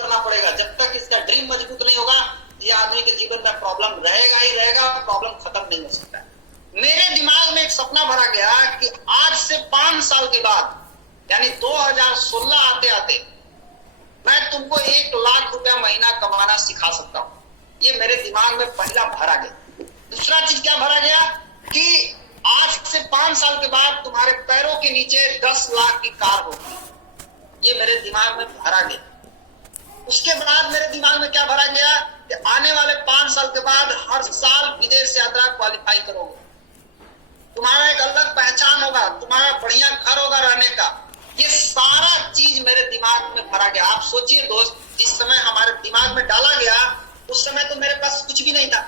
करना पड़ेगा। जब तक इसका ड्रीम मजबूत नहीं होगा, ये आदमी के जीवन में प्रॉब्लम रहेगा ही रहेगा, प्रॉब्लम खत्म नहीं हो सकता। मेरे दिमाग में एक सपना भरा गया कि आज से 5 साल के बाद, यानी 2016 आते आते मैं तुमको 1 लाख रुपया महीना कमाना सिखा सकता हूं। ये मेरे दिमाग में पहला भरा गया। दूसरा चीज क्या भरा गया कि आज से 5 साल के बाद तुम्हारे पैरों के नीचे 10 लाख की कार होगी। ये मेरे दिमाग में भरा गया। उसके बाद मेरे दिमाग में क्या भरा गया कि आने वाले 5 साल के बाद हर साल विदेश यात्रा क्वालिफाई करोगे, तुम्हारा एक अलग पहचान होगा, तुम्हारा बढ़िया घर होगा रहने का। ये सारा चीज मेरे दिमाग में भरा गया। आप सोचिए दोस्त, जिस समय हमारे दिमाग में डाला गया उस समय तो मेरे पास कुछ भी नहीं था,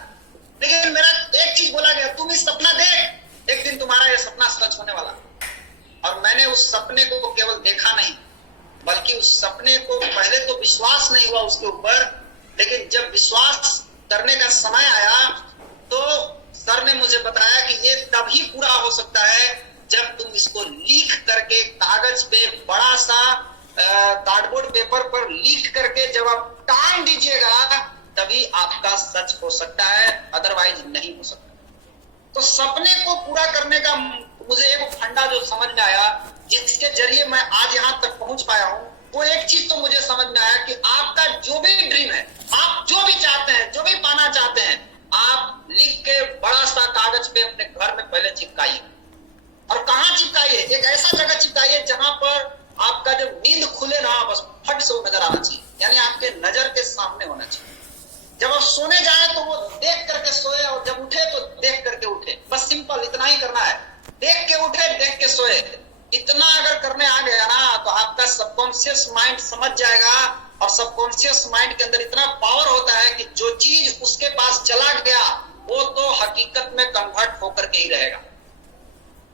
लेकिन मेरा एक चीज बोला गया, तुम इस सपना देख, एक दिन तुम्हारा ये सपना सच होने वाला। और मैंने उस सपने को केवल देखा नहीं, बल्कि उस सपने को पहले तो विश्वास नहीं हुआ उसके ऊपर, लेकिन जब विश्वास करने का समय आया तो सर ने मुझे बताया कि ये तभी पूरा हो सकता है जब तुम इसको लिख करके कागज पे बड़ा सा कार्डबोर्ड पेपर पर लिख करके जब आप टांग दीजिएगा, तभी आपका सच हो सकता है, अदरवाइज नहीं हो सकता। तो सपने को पूरा करने का मुझे एक फंडा जो समझ में आया, जिसके जरिए मैं आज यहां तक पहुंच पाया हूं, वो एक चीज तो मुझे समझ में आया कि आपका जो भी ड्रीम है, आप जो भी चाहते हैं, जो भी पाना चाहते हैं, आप लिख के बड़ा सा कागज पे अपने घर में पहले चिपकाइए। और कहां चिपकाइए? एक ऐसा जगह चिपकाइए जहां पर आपका जब नींद खुले ना, बस फट से वो नजर आना चाहिए, यानी आपके नजर के सामने होना चाहिए। जब आप सोने जाए तो वो देख करके सोए, और जब उठे तो देख करके उठे। बस सिंपल इतना ही करना है, देख के उठे, देख के सोए। इतना अगर करने आ गया ना तो आपका सबकॉन्शियस माइंड समझ जाएगा, और सबकॉन्शियस माइंड के अंदर इतना पावर होता है कि जो चीज उसके पास चला गया वो तो हकीकत में कन्वर्ट होकर के ही रहेगा।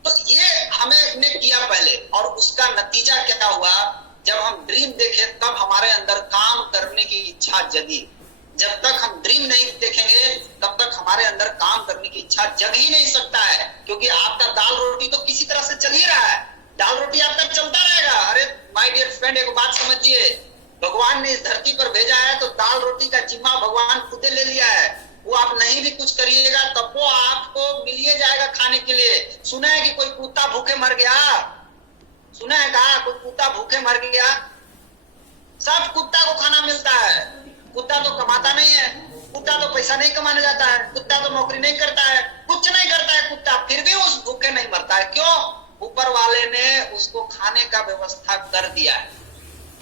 तो ये हमने किया पहले, और उसका नतीजा क्या हुआ, जब हम ड्रीम देखे तब हमारे अंदर काम करने की इच्छा जगी। जब तक हम ड्रीम नहीं देखेंगे तब तक हमारे अंदर काम करने की इच्छा जग ही नहीं सकता है, क्योंकि आपका दाल रोटी तो किसी तरह से चल ही रहा है, दाल रोटी आपका चलता रहेगा। अरे माय डियर फ्रेंड, एक बात समझिए, भगवान ने इस धरती पर भेजा है तो दाल रोटी का जिम्मा भगवान खुद ले लिया है। वो आप नहीं भी कुछ करिएगा तब वो आपको मिलिए जाएगा खाने के लिए। सुना है कि कोई कुत्ता भूखे मर गया? सुना है कहा कोई कुत्ता भूखे मर गया? सब कुत्ता को खाना मिलता है। कुत्ता तो कमाता नहीं है, कुत्ता तो पैसा नहीं कमाने जाता है, कुत्ता तो नौकरी नहीं करता है, कुछ नहीं करता है कुत्ता, फिर भी उस भूखे नहीं मरता है। क्यों? ऊपर वाले ने उसको खाने का व्यवस्था कर दिया है।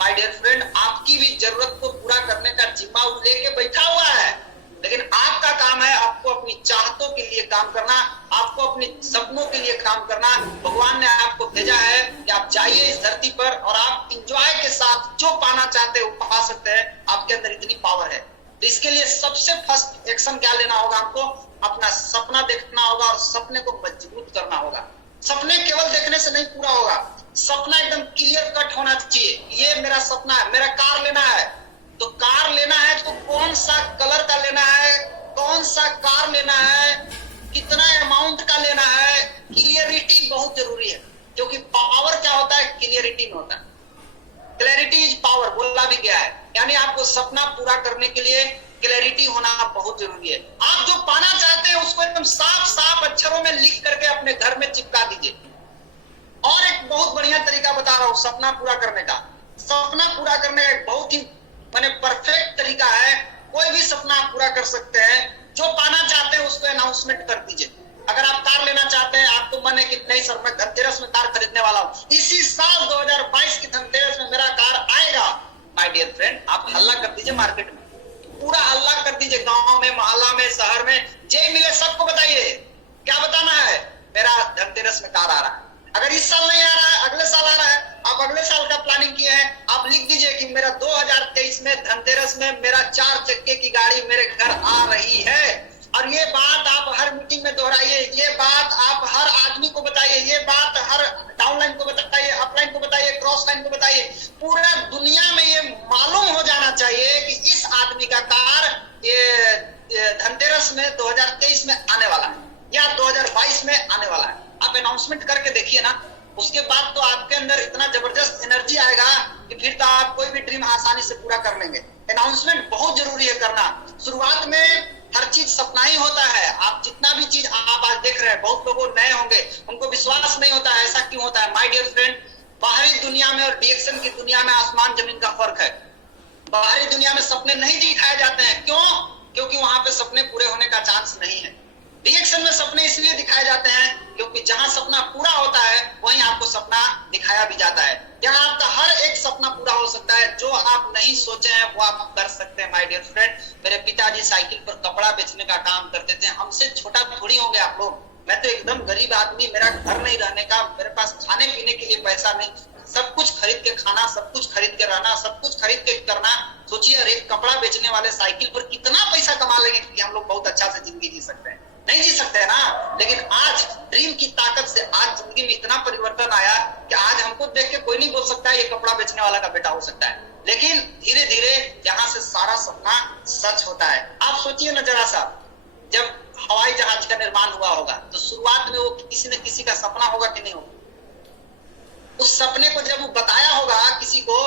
माय डियर फ्रेंड, आपकी भी जरूरत को पूरा करने का जिम्मा लेके बैठा हुआ है, लेकिन आपका काम है आपको अपनी चाहतों के लिए काम करना, आपको अपने सपनों के लिए काम करना। भगवान ने आपको भेजा है कि आप जाइए इस धरती पर और आप इंजॉय के साथ जो पाना चाहते हैं वो पा सकते हैं। आपके अंदर इतनी पावर है। तो इसके लिए सबसे फर्स्ट एक्शन क्या लेना होगा? आपको अपना सपना देखना होगा और सपने को मजबूत करना होगा। सपने केवल देखने से नहीं पूरा होगा, सपना एकदम क्लियर कट होना चाहिए। ये मेरा सपना है, मेरा कार लेना है, तो कार लेना है तो कौन सा कलर का लेना है, कौन सा कार लेना है, कितना अमाउंट का लेना है। क्लियरिटी बहुत जरूरी है, क्योंकि पावर क्या होता है? क्लियरिटी में होता है। क्लैरिटी इज पावर बोला भी गया है, यानी आपको सपना पूरा करने के लिए क्लैरिटी होना बहुत जरूरी है। आप जो पाना चाहते हैं उसको एकदम साफ साफ अक्षरों में लिख करके अपने घर में चिपका दीजिए। और एक बहुत बढ़िया तरीका बता रहा हूं सपना पूरा करने का। सपना पूरा करने का एक बहुत ही परफेक्ट तरीका है। कोई भी सपना आप पूरा कर सकते हैं। जो पाना चाहते हैं उसको अनाउंसमेंट कर दीजिए। अगर आप कार लेना चाहते हैं, आपको मन है कि नहीं सर मैं धनतेरस में कार खरीदने वाला हूं, इसी साल 2022 की धनतेरस में मेरा कार आएगा, माय डियर फ्रेंड, आप हल्ला कर दीजिए मार्केट में, पूरा हल्ला कर दीजिए, गांव में, मोहल्ला में, शहर में, जे मिले सबको बताइए। क्या बताना है? मेरा धनतेरस में कार आ रहा है। अगर इस साल नहीं आ रहा है, अगले साल आ रहा है, आप अगले साल का प्लानिंग किए हैं, आप लिख दीजिए कि मेरा 2023 में धनतेरस में मेरा 4 चक्के की गाड़ी मेरे घर आ रही है। और ये बात आप हर मीटिंग में दोहराइए, ये बात आप हर आदमी को बताइए, ये बात हर डाउनलाइन को बताइए, अपलाइन को बताइए, क्रॉस लाइन को बताइए। पूरा दुनिया में ये मालूम हो जाना चाहिए कि इस आदमी का कार ये धनतेरस में 2023 में आने वाला है या 2022 में आने वाला है। आप अनाउंसमेंट करके देखिए ना, उसके बाद तो आपके अंदर इतना जबरदस्त एनर्जी आएगा कि फिर तो आप कोई भी ड्रीम आसानी से पूरा कर लेंगे। अनाउंसमेंट बहुत जरूरी है करना। शुरुआत में हर चीज सपना ही होता है। आप जितना भी चीज आप आज देख रहे हैं, बहुत लोगों नए होंगे, उनको विश्वास नहीं होता है ऐसा क्यों होता है। माय डियर फ्रेंड, बाहरी दुनिया में और डीएक्शन की दुनिया में आसमान जमीन का फर्क है। बाहरी दुनिया में सपने नहीं दिखाए जाते हैं। क्यों? क्योंकि वहां पे सपने पूरे होने का चांस नहीं है। रिएक्शन में सपने इसलिए दिखाए जाते हैं क्योंकि जहां सपना पूरा होता है वहीं आपको सपना दिखाया भी जाता है। यहाँ आपका हर एक सपना पूरा हो सकता है। जो आप नहीं सोचे हैं वो आप कर सकते हैं। माय डियर फ्रेंड, मेरे पिताजी साइकिल पर कपड़ा बेचने का काम करते थे। हमसे छोटा थोड़ी होंगे आप लोग। मैं तो एकदम गरीब आदमी, मेरा घर नहीं रहने का, मेरे पास खाने पीने के लिए पैसा नहीं, सब कुछ खरीद के खाना, सब कुछ खरीद के रहना, सब कुछ खरीद के करना। सोचिए एक कपड़ा बेचने वाले साइकिल पर कितना पैसा कमा लेंगे कि हम लोग बहुत अच्छा से जिंदगी जी सकते हैं। नहीं जी सकते है ना। लेकिन आज ड्रीम की ताकत से आज जिंदगी में इतना परिवर्तन आया कि आज हमको देख के कोई नहीं बोल सकता है ये कपड़ा बेचने वाला का बेटा हो सकता है। लेकिन धीरे धीरे यहाँ से सारा सपना सच होता है। आप सोचिए ना जरा सा, जब हवाई जहाज का निर्माण हुआ होगा तो शुरुआत में वो किसी न किसी का सपना होगा कि नहीं होगा। उस सपने को जब वो बताया होगा किसी को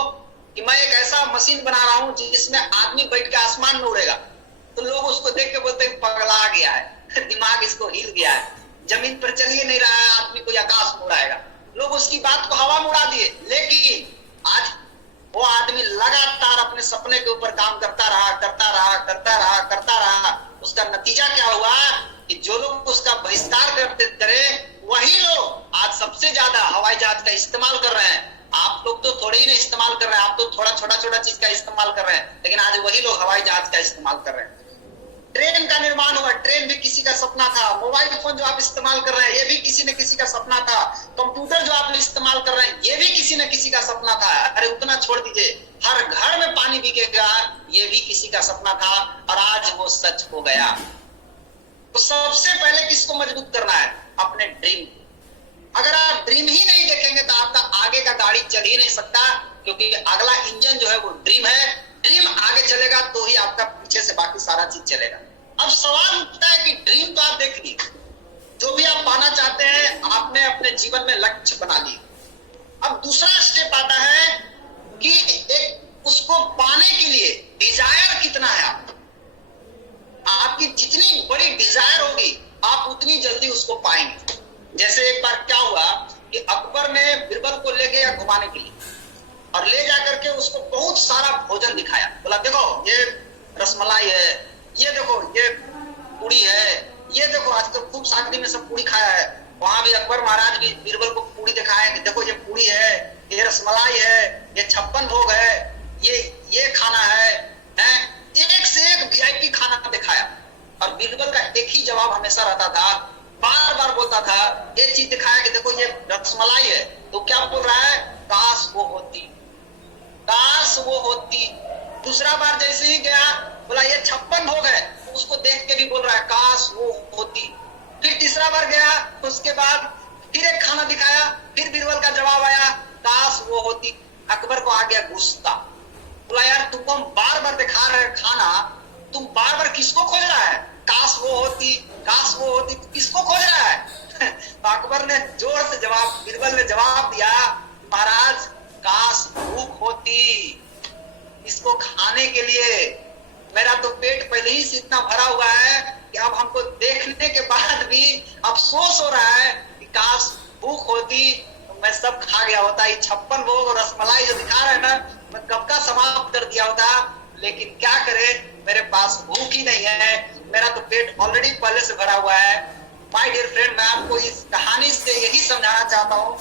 कि मैं एक ऐसा मशीन बना रहा हूं जिसमें आदमी बैठ के आसमान में उड़ेगा, तो लोग उसको देख के बोलते हैं पगला गया है, दिमाग इसको हिल गया है, जमीन पर चल ही नहीं रहा है, आदमी को आकाश में उड़ाएगा। लोग उसकी बात को हवा में उड़ा दिए। लेकिन आज वो आदमी लगातार अपने सपने के ऊपर काम करता रहा, करता रहा, करता रहा, करता रहा। उसका नतीजा क्या हुआ कि जो लोग उसका बहिष्कार करते करे वही लोग आज सबसे ज्यादा हवाई जहाज का इस्तेमाल कर रहे हैं। आप लोग तो थोड़े ही नहीं इस्तेमाल कर रहे हैं, आप तो थोड़ा छोटा छोटा चीज का इस्तेमाल कर रहे हैं, लेकिन आज वही लोग हवाई जहाज का इस्तेमाल कर रहे हैं। ट्रेन का निर्माण हुआ, ट्रेन भी किसी का सपना था। मोबाइल फोन जो आप इस्तेमाल कर रहे हैं ये भी किसी न किसी का सपना था। कंप्यूटर जो आप इस्तेमाल कर रहे हैं ये भी किसी न किसी का सपना था। अरे उतना छोड़ दीजिए, हर घर में पानी बिकेगा ये भी किसी का सपना था और आज वो सच हो गया। तो सबसे पहले किसको मजबूत करना है? अपने ड्रीम। अगर आप ड्रीम ही नहीं देखेंगे तो आपका आगे का गाड़ी चल ही नहीं सकता, क्योंकि अगला इंजन जो है वो ड्रीम है। ड्रीम आगे चलेगा तो ही आपका पीछे से बाकी सारा चीज चलेगा। अब सवाल उठता है कि ड्रीम तो आप देख लिए, जो भी आप पाना चाहते हैं आपने अपने जीवन में लक्ष्य बना लिए। अब दूसरा स्टेप आता है कि एक उसको पाने के लिए डिजायर कितना है। आपकी जितनी बड़ी डिजायर होगी आप उतनी जल्दी उसको पाएंगे। जैसे एक बार क्या हुआ कि अकबर ने बिरबल को ले गया घुमाने के लिए और ले जाकर के उसको बहुत सारा भोजन दिखाया। बोला देखो ये रसमलाई है, ये देखो ये पूरी है, ये देखो आजकल खूब शादी में सब पूरी खाया है। वहां भी अकबर महाराज भी बिरबल को पूरी दिखाए कि देखो ये पूरी है, ये रसमलाई है, ये 56 भोग है, ये खाना है। एक से एक वीआईपी खाना दिखाया और बिरबल का एक ही जवाब हमेशा रहता था, बार बार बोलता था। एक चीज दिखाया कि देखो ये रसमलाई है, तो क्या बोल रहा है? काश वो होती, काश वो होती। दूसरा बार जैसे ही गया बोला ये 56 भोग है, उसको देख के भी बोल रहा है काश वो होती। फिर तीसरा बार गया, उसके बाद फिर एक खाना दिखाया, फिर बिरबल का जवाब आया काश वो होती। अकबर को आ गया गुस्सा, बोला यार तुमको हम बार बार दिखा रहे खाना, तुम बार बार किसको खोज रहा है? काश वो होती, काश वो होती, किसको खोज रहा है? तो अकबर ने जोर से जवाब, बिरबल ने जवाब दिया महाराज काश भूख होती इसको खाने के लिए। मेरा तो पेट पहले ही से इतना भरा हुआ है कि अब हमको देखने के बाद भी अफसोस हो रहा है कि काश भूख होती तो मैं सब खा गया होता। ये 56 भोग और रसमलाई जो दिखा रहे हैं ना, मैं कब का समाप्त कर दिया होता। लेकिन क्या करे, मेरे पास भूख ही नहीं है, मेरा तो पेट ऑलरेडी पहले से भरा हुआ है। माय डियर फ्रेंड, मैं आपको इस कहानी से यही समझाना चाहता हूँ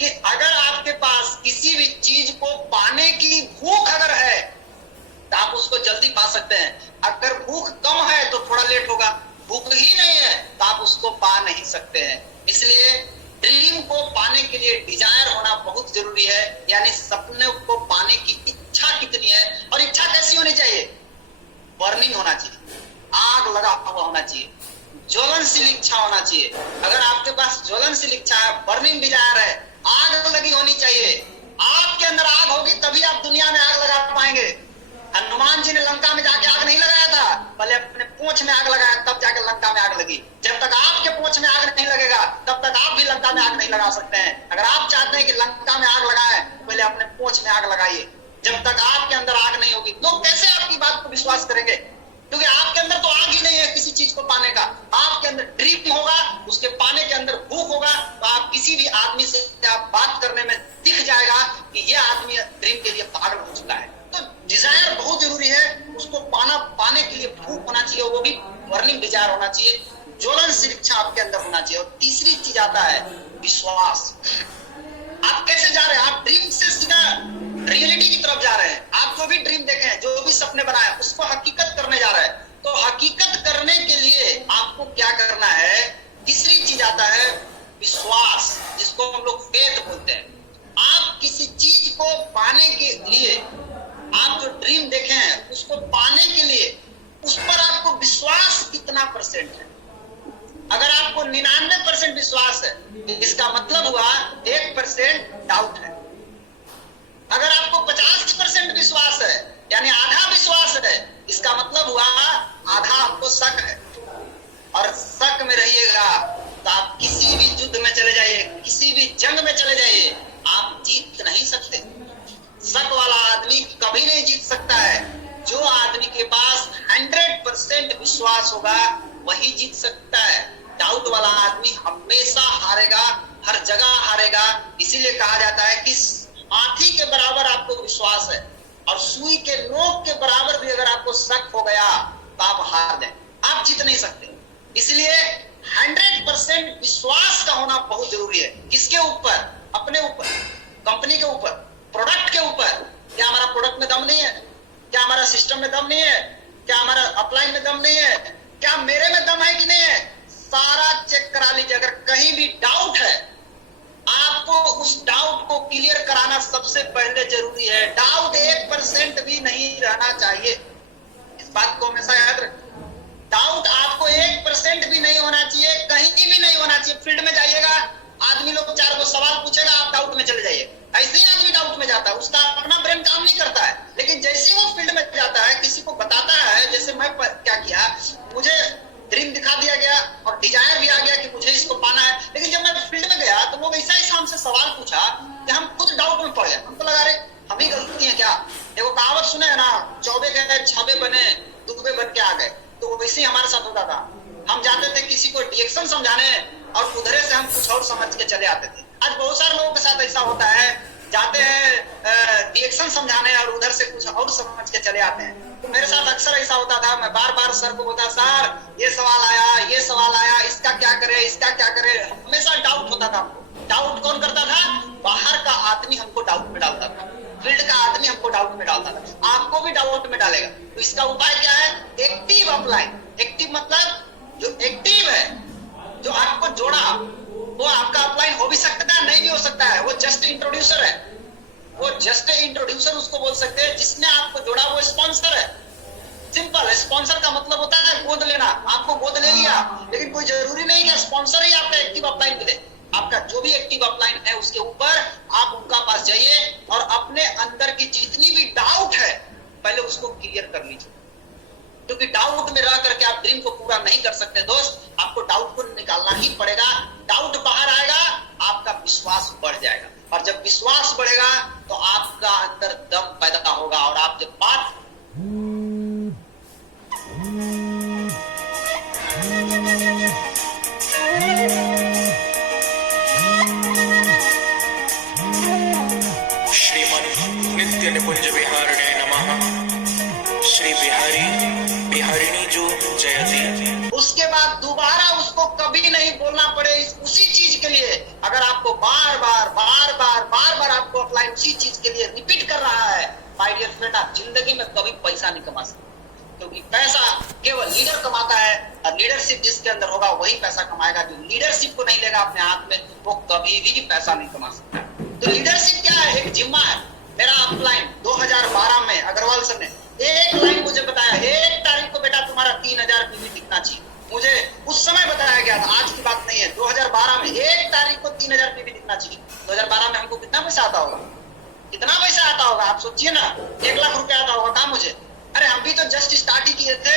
कि अगर आपके पास किसी भी चीज को पाने की भूख अगर है तो आप उसको जल्दी पा सकते हैं। अगर भूख कम है तो थोड़ा लेट होगा, भूख ही नहीं है तो आप उसको पा नहीं सकते हैं। इसलिए ड्रीम को पाने के लिए डिजायर होना बहुत जरूरी है, यानी सपने को पाने की इच्छा कितनी है। और इच्छा कैसी होनी चाहिए? बर्निंग होना चाहिए, आग लगा हुआ होना चाहिए, ज्वलनशील इच्छा होना चाहिए। अगर आपके पास ज्वलनशील इच्छा है, बर्निंग डिजायर है, आग लगी होनी चाहिए। आपके अंदर आग होगी तभी आप दुनिया में आग लगा पाएंगे। हनुमान जी ने लंका में जाके आग नहीं लगाया था, था, पहले अपने पूंछ में आग लगाया, तब जाकर लंका में आग लगी। जब तक आपके पूंछ में आग नहीं लगेगा तब तक आप भी लंका में आग नहीं लगा सकते हैं। अगर आप चाहते हैं कि लंका में आग लगाएं तो पहले अपने पूंछ में आग लगाइए। जब तक आपके अंदर आग नहीं होगी लोग कैसे आपकी बात को विश्वास करेंगे? क्योंकि आपके अंदर तो आग ही नहीं है किसी चीज को पाने का। आपके अंदर ड्रीम होगा, उसके पाने के अंदर भूख होगा, तो आप किसी भी आदमी से आप बात करने में दिख जाएगा कि ये आदमी ड्रीम के लिए पागल हो चुका है। तो डिजायर बहुत जरूरी है, उसको पाने के लिए भूख होना चाहिए, वो भी बर्निंग डिजायर होना चाहिए, ज्वलनशील इच्छा आपके अंदर होना चाहिए। और तीसरी चीज आता है विश्वास। आप कैसे जा रहे हैं? आप ड्रीम से सीधा रियलिटी की तरफ जा रहे हैं। आप जो भी ड्रीम देखे हैं, जो भी सपने बनाए, उसको हकीकत करने जा रहे हैं। तो हकीकत करने के लिए आपको क्या करना है? तीसरी चीज आता है विश्वास, जिसको हम लोग फेथ बोलते हैं। आप किसी चीज को पाने के लिए, आप जो ड्रीम देखे हैं उसको पाने के लिए उस पर आपको विश्वास कितना परसेंट है? अगर आपको 99% विश्वास है, इसका मतलब हुआ 1% डाउट है। अगर आपको 50% विश्वास है, यानी आधा विश्वास है, इसका मतलब हुआ आधा आपको शक है। और शक में रहिएगा तो आप किसी भी युद्ध में चले जाइए, किसी भी जंग में चले जाइए, आप जीत नहीं सकते। शक वाला आदमी कभी नहीं जीत सकता है। जो आदमी के पास 100% विश्वास होगा वही जीत सकता है। डाउट वाला आदमी हमेशा हारेगा, हर जगह हारेगा। इसीलिए कहा जाता है कि हाथी के बराबर आपको विश्वास है और सुई के नोक के बराबर भी अगर आपको शक हो गया तो आप हार दें, आप जीत नहीं सकते। इसलिए 100% विश्वास का होना बहुत जरूरी है। किसके ऊपर? अपने ऊपर, कंपनी के ऊपर, प्रोडक्ट के ऊपर। क्या हमारा प्रोडक्ट में दम नहीं है? क्या हमारा सिस्टम में दम नहीं है? क्या हमारा अपलाइन में दम नहीं है? क्या मेरे में दम है कि नहीं है? सारा चेक करा लीजिए। अगर कहीं भी डाउट है, आपको उस डाउट को क्लियर कराना सबसे पहले जरूरी है। डाउट 1% भी नहीं रहना चाहिए, इस बात को हमेशा याद रखें। डाउट आपको 1% भी नहीं होना चाहिए, कहीं भी नहीं होना चाहिए। फील्ड में जाइएगा, आदमी लोग 4 को सवाल पूछेगा, आप डाउट में चले जाइए। ऐसे ही आदमी डाउट में जाता है, उसका अपना ब्रेन काम नहीं करता है। लेकिन जैसे वो फील्ड में जाता है, किसी को बताता है, जैसे मैं क्या किया, मुझे ड्रीम दिखा दिया गया और डिजायर भी आ गया कि मुझे इसको पाना है। लेकिन जब मैं फील्ड में गया तो लोग ऐसा ही हमसे सवाल पूछा कि हम खुद डाउट में पड़ गए। हमको लगा रहे हम ही गलती है क्या? देखो कहावत सुने है ना, चौबे गए छाबे बने, दुबे बन के आ गए। तो वैसे ही हमारे साथ होता था। हम जाते थे किसी को डिएक्शन समझाने और उधरे से हम कुछ और समझ के चले आते थे। आज बहुत सारे लोगों के साथ ऐसा होता है, जाते हैं डिएक्शन समझाने और उधर से कुछ और समझ के चले आते हैं। तो मेरे साथ अक्सर ऐसा होता था, मैं बार बार सर को बोलता, सर ये सवाल आया, ये सवाल आया, इसका क्या करे, इसका क्या करे। हमेशा डाउट होता था। डाउट कौन करता था? बाहर का आदमी हमको डाउट में डालता था, फील्ड का आदमी हमको डाउट में डालता था। आपको भी डाउट में डालेगा। तो इसका उपाय क्या है? Active upline. एक्टिव मतलब जो एक्टिव है, जो आपको जोड़ा, वो आपका अपलाइन हो भी सकता है, नहीं भी हो सकता है। वो जस्ट इंट्रोड्यूसर है, वो जस्ट इंट्रोड्यूसर उसको बोल सकते हैं। जिसने आपको जोड़ा वो स्पॉन्सर है। सिंपल है। स्पॉन्सर का मतलब होता है गोद लेना। आपको गोद ले लिया, लेकिन कोई जरूरी नहीं कि स्पॉन्सर ही आपका एक्टिव अपलाइन मिले। आपका जो भी एक्टिव अपलाइन है उसके ऊपर आप उनका पास जाइए और अपने अंदर की जितनी भी डाउट है पहले उसको क्लियर कर लीजिए। क्योंकि डाउट में रह करके आप ड्रीम को पूरा नहीं कर सकते दोस्त। आपको डाउट को निकालना ही पड़ेगा। डाउट बाहर आएगा, आपका विश्वास बढ़ जाएगा। और जब विश्वास बढ़ेगा तो आपका अंदर दम पैदा होगा। और आप जब बात श्रीमन नित्य निकुंज विहारिणे नमः। श्री बिहारी बिहारिणी जो जयती। उसके बाद दोबारा उसको कभी नहीं बोलना पड़े उसी चीज के लिए। अगर आपको बार बार आपको अपलाइन उसी चीज के लिए रिपीट कर रहा है, माय डियर फ्रेंड, आप जिंदगी में कभी पैसा नहीं कमा सकते। क्योंकि पैसा केवल लीडर कमाता है और लीडरशिप जिसके अंदर होगा वही पैसा कमाएगा। जो लीडरशिप को नहीं लेगा अपने हाथ में, वो कभी भी पैसा नहीं कमा सकता। तो लीडरशिप क्या है? एक जिम्मा है। मेरा अपलाइन 2012 में अग्रवाल सर ने एक लाइन मुझे बताया, 1 तारीख को बेटा तुम्हारा 3000 पीवी दिखना चाहिए। मुझे उस समय बताया गया था, आज की बात नहीं है। 2012 में 1 तारीख को 3000 पीवी दिखना चाहिए। 2012 में हमको कितना पैसा आता होगा? कितना पैसा आता होगा आप सोचिए ना। 1 लाख रुपया आता होगा। कहा मुझे? अरे हम भी तो जस्ट स्टार्ट ही किए थे।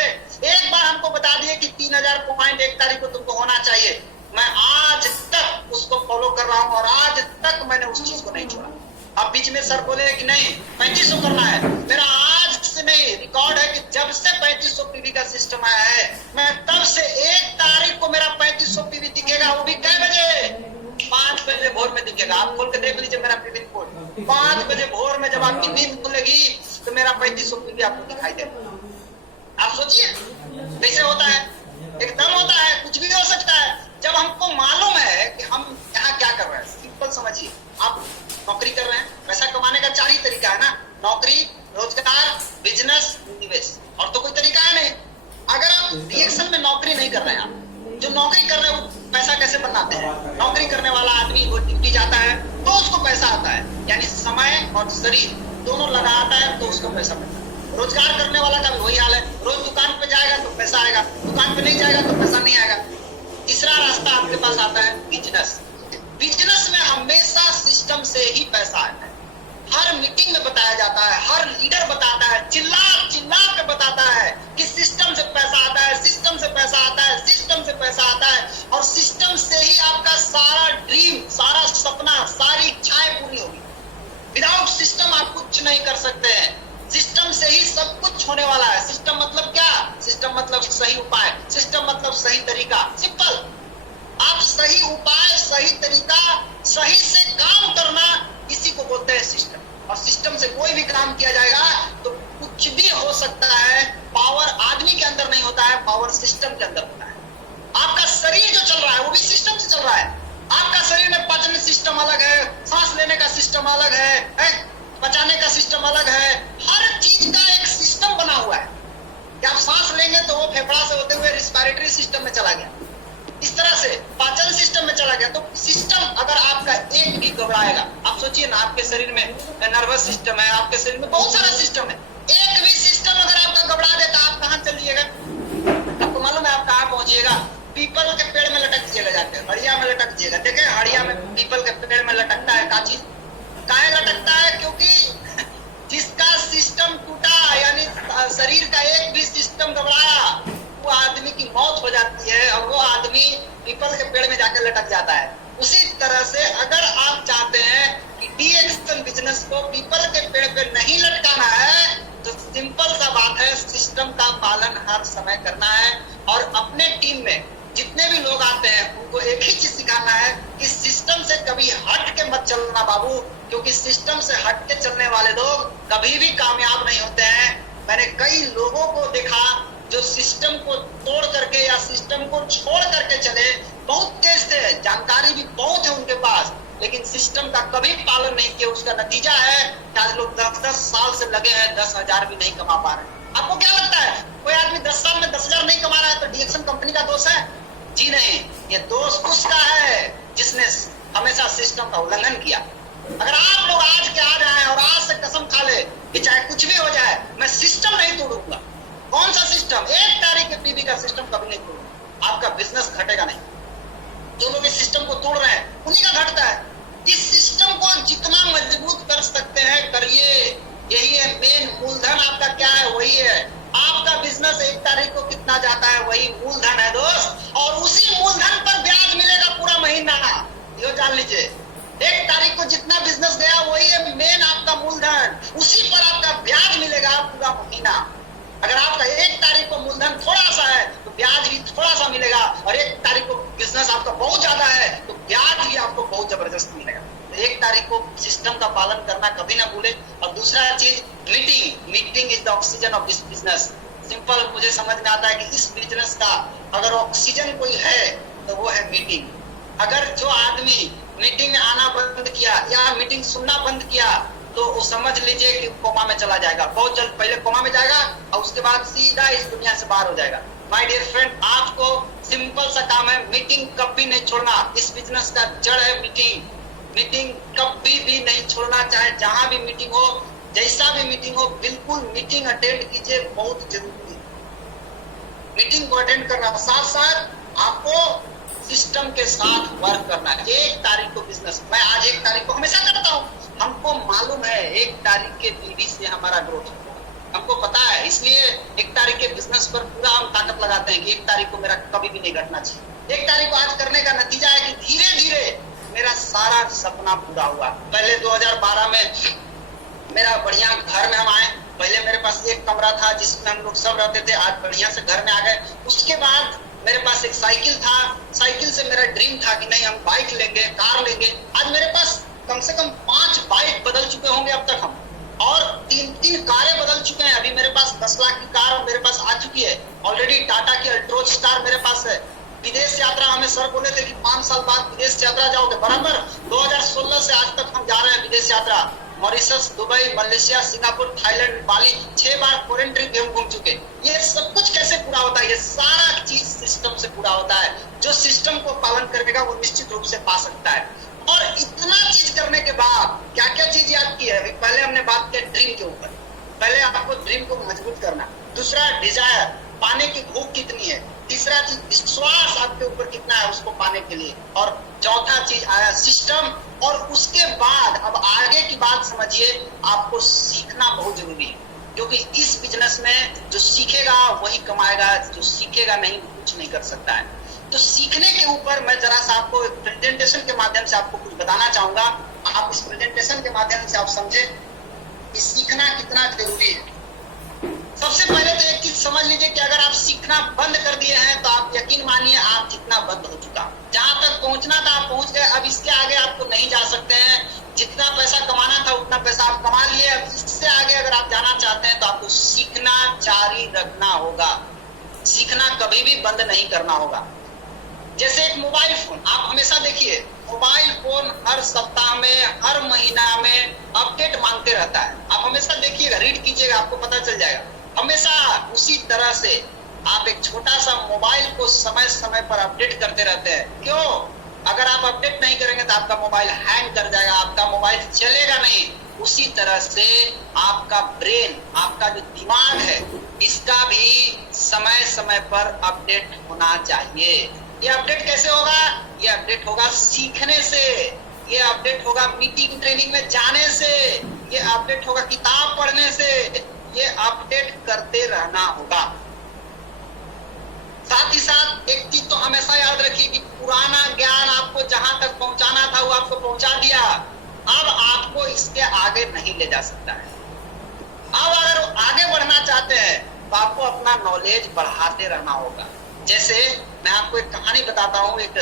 3000 पॉइंट 1 तारीख को तुमको होना चाहिए। मैं आज तक उसको फॉलो कर रहा हूं और आज तक मैंने उस चीज को नहीं छोड़ा। अब बीच में सर बोले कि नहीं 3500 करना है, मेरा आज से नहीं रिकॉर्ड है कि जब से 3500 पीवी का सिस्टम आया है, मैं तब से 1 तारीख को मेरा 3500 पीवी दिखेगा। वो भी कै बजे? 5 बजे भोर में दिखेगा। आप खोल के देख लीजिए मेरा पीवी रिपोर्ट। 5 बजे भोर में जब आपकी नींद खुलेगी तो मेरा 3500 पीवी आपको दिखाई देगा। आप सोचिए कैसे होता है, एकदम होता है, कुछ भी हो सकता है। जब हमको मालूम है कि हम यहाँ क्या कर रहे हैं, सिंपल समझिए, आप नौकरी कर रहे हैं, पैसा कमाने का 4 ही तरीका है ना, नौकरी, रोजगार, बिजनेस, निवेश, और तो कोई तरीका है नहीं। अगर आप रिएक्शन में नौकरी नहीं कर रहे हैं, आप जो नौकरी कर रहे हैं वो पैसा कैसे बनाते हैं? नौकरी करने वाला आदमी वो ड्यूटी जाता है तो उसको पैसा आता है, यानी समय और शरीर दोनों लगाता है तो उसको पैसा मिलता है। रोजगार करने वाला का भी वही हाल है, रोज दुकान पे जाएगा तो पैसा आएगा, दुकान पे नहीं जाएगा तो पैसा नहीं आएगा। तीसरा रास्ता आपके पास आता है बिजनेस। बिजनेस में हमेशा सिस्टम से ही पैसा आता है। हर मीटिंग में बताया जाता है, हर लीडर बताता है, चिल्ला चिल्ला के बताता है कि सिस्टम से पैसा आता है, सिस्टम से पैसा आता है, सिस्टम से पैसा आता है, और सिस्टम से ही आपका सारा ड्रीम, सारा सपना, सारी इच्छाएं पूरी होगी। विदाउट सिस्टम आप कुछ नहीं कर सकते हैं। सिस्टम से ही सब कुछ होने वाला है। सिस्टम मतलब क्या? सिस्टम मतलब सही उपाय, सिस्टम मतलब सही तरीका। सिंपल, आप सही उपाय, सही तरीका, सही से काम करना, इसी को बोलते हैं सिस्टम। और सिस्टम से कोई भी काम किया जाएगा तो कुछ भी हो सकता है। पावर आदमी के अंदर नहीं होता है, पावर सिस्टम के अंदर होता है। आपका शरीर जो चल रहा है वो भी सिस्टम से चल रहा है। आपका शरीर में पाचन सिस्टम अलग है, सांस लेने का सिस्टम अलग है, पचाने का सिस्टम अलग है। हर चीज का एक सिस्टम बना हुआ है कि आप सांस लेंगे तो वो फेफड़ा से होते हुए रिस्पिरेटरी सिस्टम में चला गया, इस तरह से पाचन सिस्टम में चला गया। तो सिस्टम अगर आपका एक भी घबराएगा, आप सोचिए ना, आपके शरीर में नर्वस सिस्टम है, आपके शरीर में बहुत सारा सिस्टम है, एक भी सिस्टम अगर आपका घबरा देता, आप कहां चलिएगा? आपको मालूम है आप कहां पहुंचिएगा? पीपल के पेड़ में लटक जाइएगा, जाके हड़िया में लटक जाइएगा। देखे हड़िया में पीपल के पेड़ में लटकता है का चीज, काहे लटकता है? क्योंकि जिसका सिस्टम टूटा, यानी शरीर का एक भी सिस्टम घबराया, वो आदमी की मौत हो जाती है और वो आदमी पीपल के पेड़ में जाकर लटक जाता है। उसी तरह से अगर आप चाहते हैं कि डीएक्शन बिजनेस को पीपल के पेड़ पे नहीं लटकाना है, तो सिंपल सा बात है, सिस्टम का पालन हर समय करना है। और अपने टीम में जितने भी लोग आते हैं उनको एक ही चीज सिखाना है कि सिस्टम से कभी हट के मत चलना बाबू, क्योंकि सिस्टम से हट के चलने वाले लोग कभी भी कामयाब नहीं होते हैं। मैंने कई लोगों को देखा जो सिस्टम को तोड़ करके या सिस्टम को छोड़ करके चले, बहुत तेज थे, जानकारी भी बहुत है उनके पास, लेकिन सिस्टम का कभी पालन नहीं किया। उसका नतीजा है कि आज लोग 10-10 साल से लगे हैं, 10,000 भी नहीं कमा पा रहे। आपको क्या लगता है कोई आदमी 10 साल में 10,000 नहीं कमा रहा है तो डीएक्शन कंपनी का दोष है? जी नहीं, ये दोष उसका है जिसने हमेशा सिस्टम का उल्लंघन किया। अगर आप लोग आज के आ जाए और आज से कसम खा ले कि चाहे कुछ भी हो जाए मैं सिस्टम नहीं तोड़ूंगा। कौन सा सिस्टम? 1 तारीख के पीवी का सिस्टम कभी नहीं तोड़ूंगा, आपका बिजनेस घटेगा नहीं। जो लोग इस सिस्टम को तोड़ रहे हैं उन्हीं का घटता है। इस सिस्टम को जितना मजबूत कर सकते हैं करिए, यही है मेन मूलधन। आपका क्या है? वही है आपका बिजनेस। 1 तारीख को कितना जाता है वही मूलधन है दोस्त, और उसी मूलधन पर ब्याज मिलेगा पूरा महीना, ये जान लीजिए। 1 तारीख को जितना बिजनेस गया वही है मेन आपका मूलधन, उसी पर आपका ब्याज मिलेगा पूरा महीना। अगर आपका 1 तारीख को मूलधन थोड़ा सा है तो ब्याज भी थोड़ा सा मिलेगा, और 1 तारीख को बिजनेस आपका बहुत ज्यादा है तो ब्याज भी आपको बहुत जबरदस्त मिलेगा। तो 1 तारीख को सिस्टम का पालन करना कभी ना भूले। और दूसरा चीज meeting is the oxygen of this business. Simple मुझे समझ में आता है कि इस बिजनेस का अगर ऑक्सीजन कोई है तो वो है मीटिंग। अगर जो आदमी मीटिंग में आना बंद किया या मीटिंग सुनना बंद किया तो वो समझ लीजिए कि कोमा में चला जाएगा। बहुत जल्द पहले कोमा में जाएगा और उसके बाद सीधा इस दुनिया से बाहर हो जाएगा। माय डियर फ्रेंड, आपको सिंपल सा काम है, मीटिंग कभी नहीं छोड़ना। इस बिजनेस का जड़ है मीटिंग। मीटिंग कभी भी नहीं छोड़ना, चाहे जहां भी मीटिंग हो, जैसा भी मीटिंग हो, बिल्कुल मीटिंग अटेंड कीजिए, बहुत जरूरी है मीटिंग को अटेंड करना। साथ साथ आपको सिस्टम के साथ वर्क करना है। 1 तारीख को बिजनेस, मैं आज 1 तारीख को हमेशा करता हूँ। हमको मालूम है 1 तारीख के पीवी से हमारा ग्रोथ होगा, हमको पता है, इसलिए 1 तारीख तारीख के बिजनेस पर पूरा हम ताकत लगाते हैं कि 1 तारीख को मेरा कभी भी नहीं घटना चाहिए। 1 तारीख को आज करने का नतीजा है कि धीरे धीरे मेरा सारा सपना पूरा हुआ। पहले 2012 में मेरा बढ़िया घर में हम आए। पहले मेरे पास एक कमरा था जिसमें हम लोग सब रहते थे, आज बढ़िया से घर में आ गए। उसके बाद मेरे पास एक साइकिल था, साइकिल से मेरा ड्रीम था कि नहीं हम बाइक लेंगे, कार लेंगे। आज मेरे पास कम से कम 5 बाइक बदल चुके होंगे अब तक हम, और 3 कारें बदल चुके हैं। अभी मेरे पास 10 लाख की कार मेरे पास आ चुकी है ऑलरेडी। टाटा की अल्ट्रोज स्टार मेरे पास है। विदेश यात्रा, हमें सर बोले थे कि 5 साल बाद विदेश यात्रा जाओगे, बराबर 2016 से आज तक हम जा रहे हैं विदेश यात्रा। Mauritius, Dubai, Malaysia, Singapore, Thailand, Bali, 6 बार फॉरेन ट्रिप हम घूम चुके। ये सब कुछ कैसे पूरा होता है? ये सारा चीज सिस्टम से पूरा होता है। जो सिस्टम को पालन करेगा वो निश्चित रूप से पा सकता है। और इतना चीज करने के बाद क्या क्या चीज याद की है? पहले हमने बात की ड्रीम के ऊपर। पहले आपको ड्रीम को मजबूत करना। दूसरा डिजायर, पाने की भूख कितनी है। तीसरा चीज विश्वास आपके ऊपर कितना है उसको पाने के लिए। और चौथा चीज आया सिस्टम। और उसके बाद अब आगे की बात समझिए, आपको सीखना बहुत जरूरी है, क्योंकि इस बिजनेस में जो सीखेगा वही कमाएगा, जो सीखेगा नहीं कुछ नहीं कर सकता है। तो सीखने के ऊपर मैं जरा सा आपको एक प्रेजेंटेशन के माध्यम से आपको कुछ बताना चाहूंगा। आप इस प्रेजेंटेशन के माध्यम से आप समझे कि सीखना कितना जरूरी है। सबसे पहले तो एक चीज समझ लीजिए कि अगर आप सीखना बंद कर दिए हैं तो आप यकीन मानिए आप जितना बंद हो चुका। जहां तक पहुंचना था आप पहुंच गए, अब इसके आगे आपको नहीं जा सकते हैं। जितना पैसा कमाना था उतना पैसा आप कमा लिए। अब इससे आगे अगर आप जाना चाहते हैं तो आपको सीखना जारी रखना होगा। सीखना कभी भी बंद नहीं करना होगा। जैसे एक मोबाइल फोन, आप हमेशा देखिए मोबाइल फोन हर सप्ताह में, हर महीना में अपडेट मांगते रहता है। आप हमेशा देखिएगा, रीड कीजिएगा, आपको पता चल जाएगा। हमेशा उसी तरह से आप एक छोटा सा मोबाइल को समय समय पर अपडेट करते रहते हैं। क्यों? अगर आप अपडेट नहीं करेंगे तो आपका मोबाइल हैंग कर जाएगा, आपका मोबाइल चलेगा नहीं। उसी तरह से आपका ब्रेन, आपका जो दिमाग है, इसका भी समय समय पर अपडेट होना चाहिए। ये अपडेट कैसे होगा? ये अपडेट होगा सीखने से, ये अपडेट होगा मीटिंग ट्रेनिंग में जाने से, ये अपडेट होगा किताब पढ़ने से, ये अपडेट करते रहना होगा। साथ ही साथ एक चीज तो हमेशा याद रखिए कि पुराना ज्ञान आपको जहां तक पहुंचाना था वो आपको पहुंचा दिया। अब आपको इसके आगे नहीं ले जा सकता है। अब अगर आगे बढ़ना चाहते हैं तो आपको अपना नॉलेज बढ़ाते रहना होगा। जैसे मैं आपको एक कहानी बताता हूँ। एक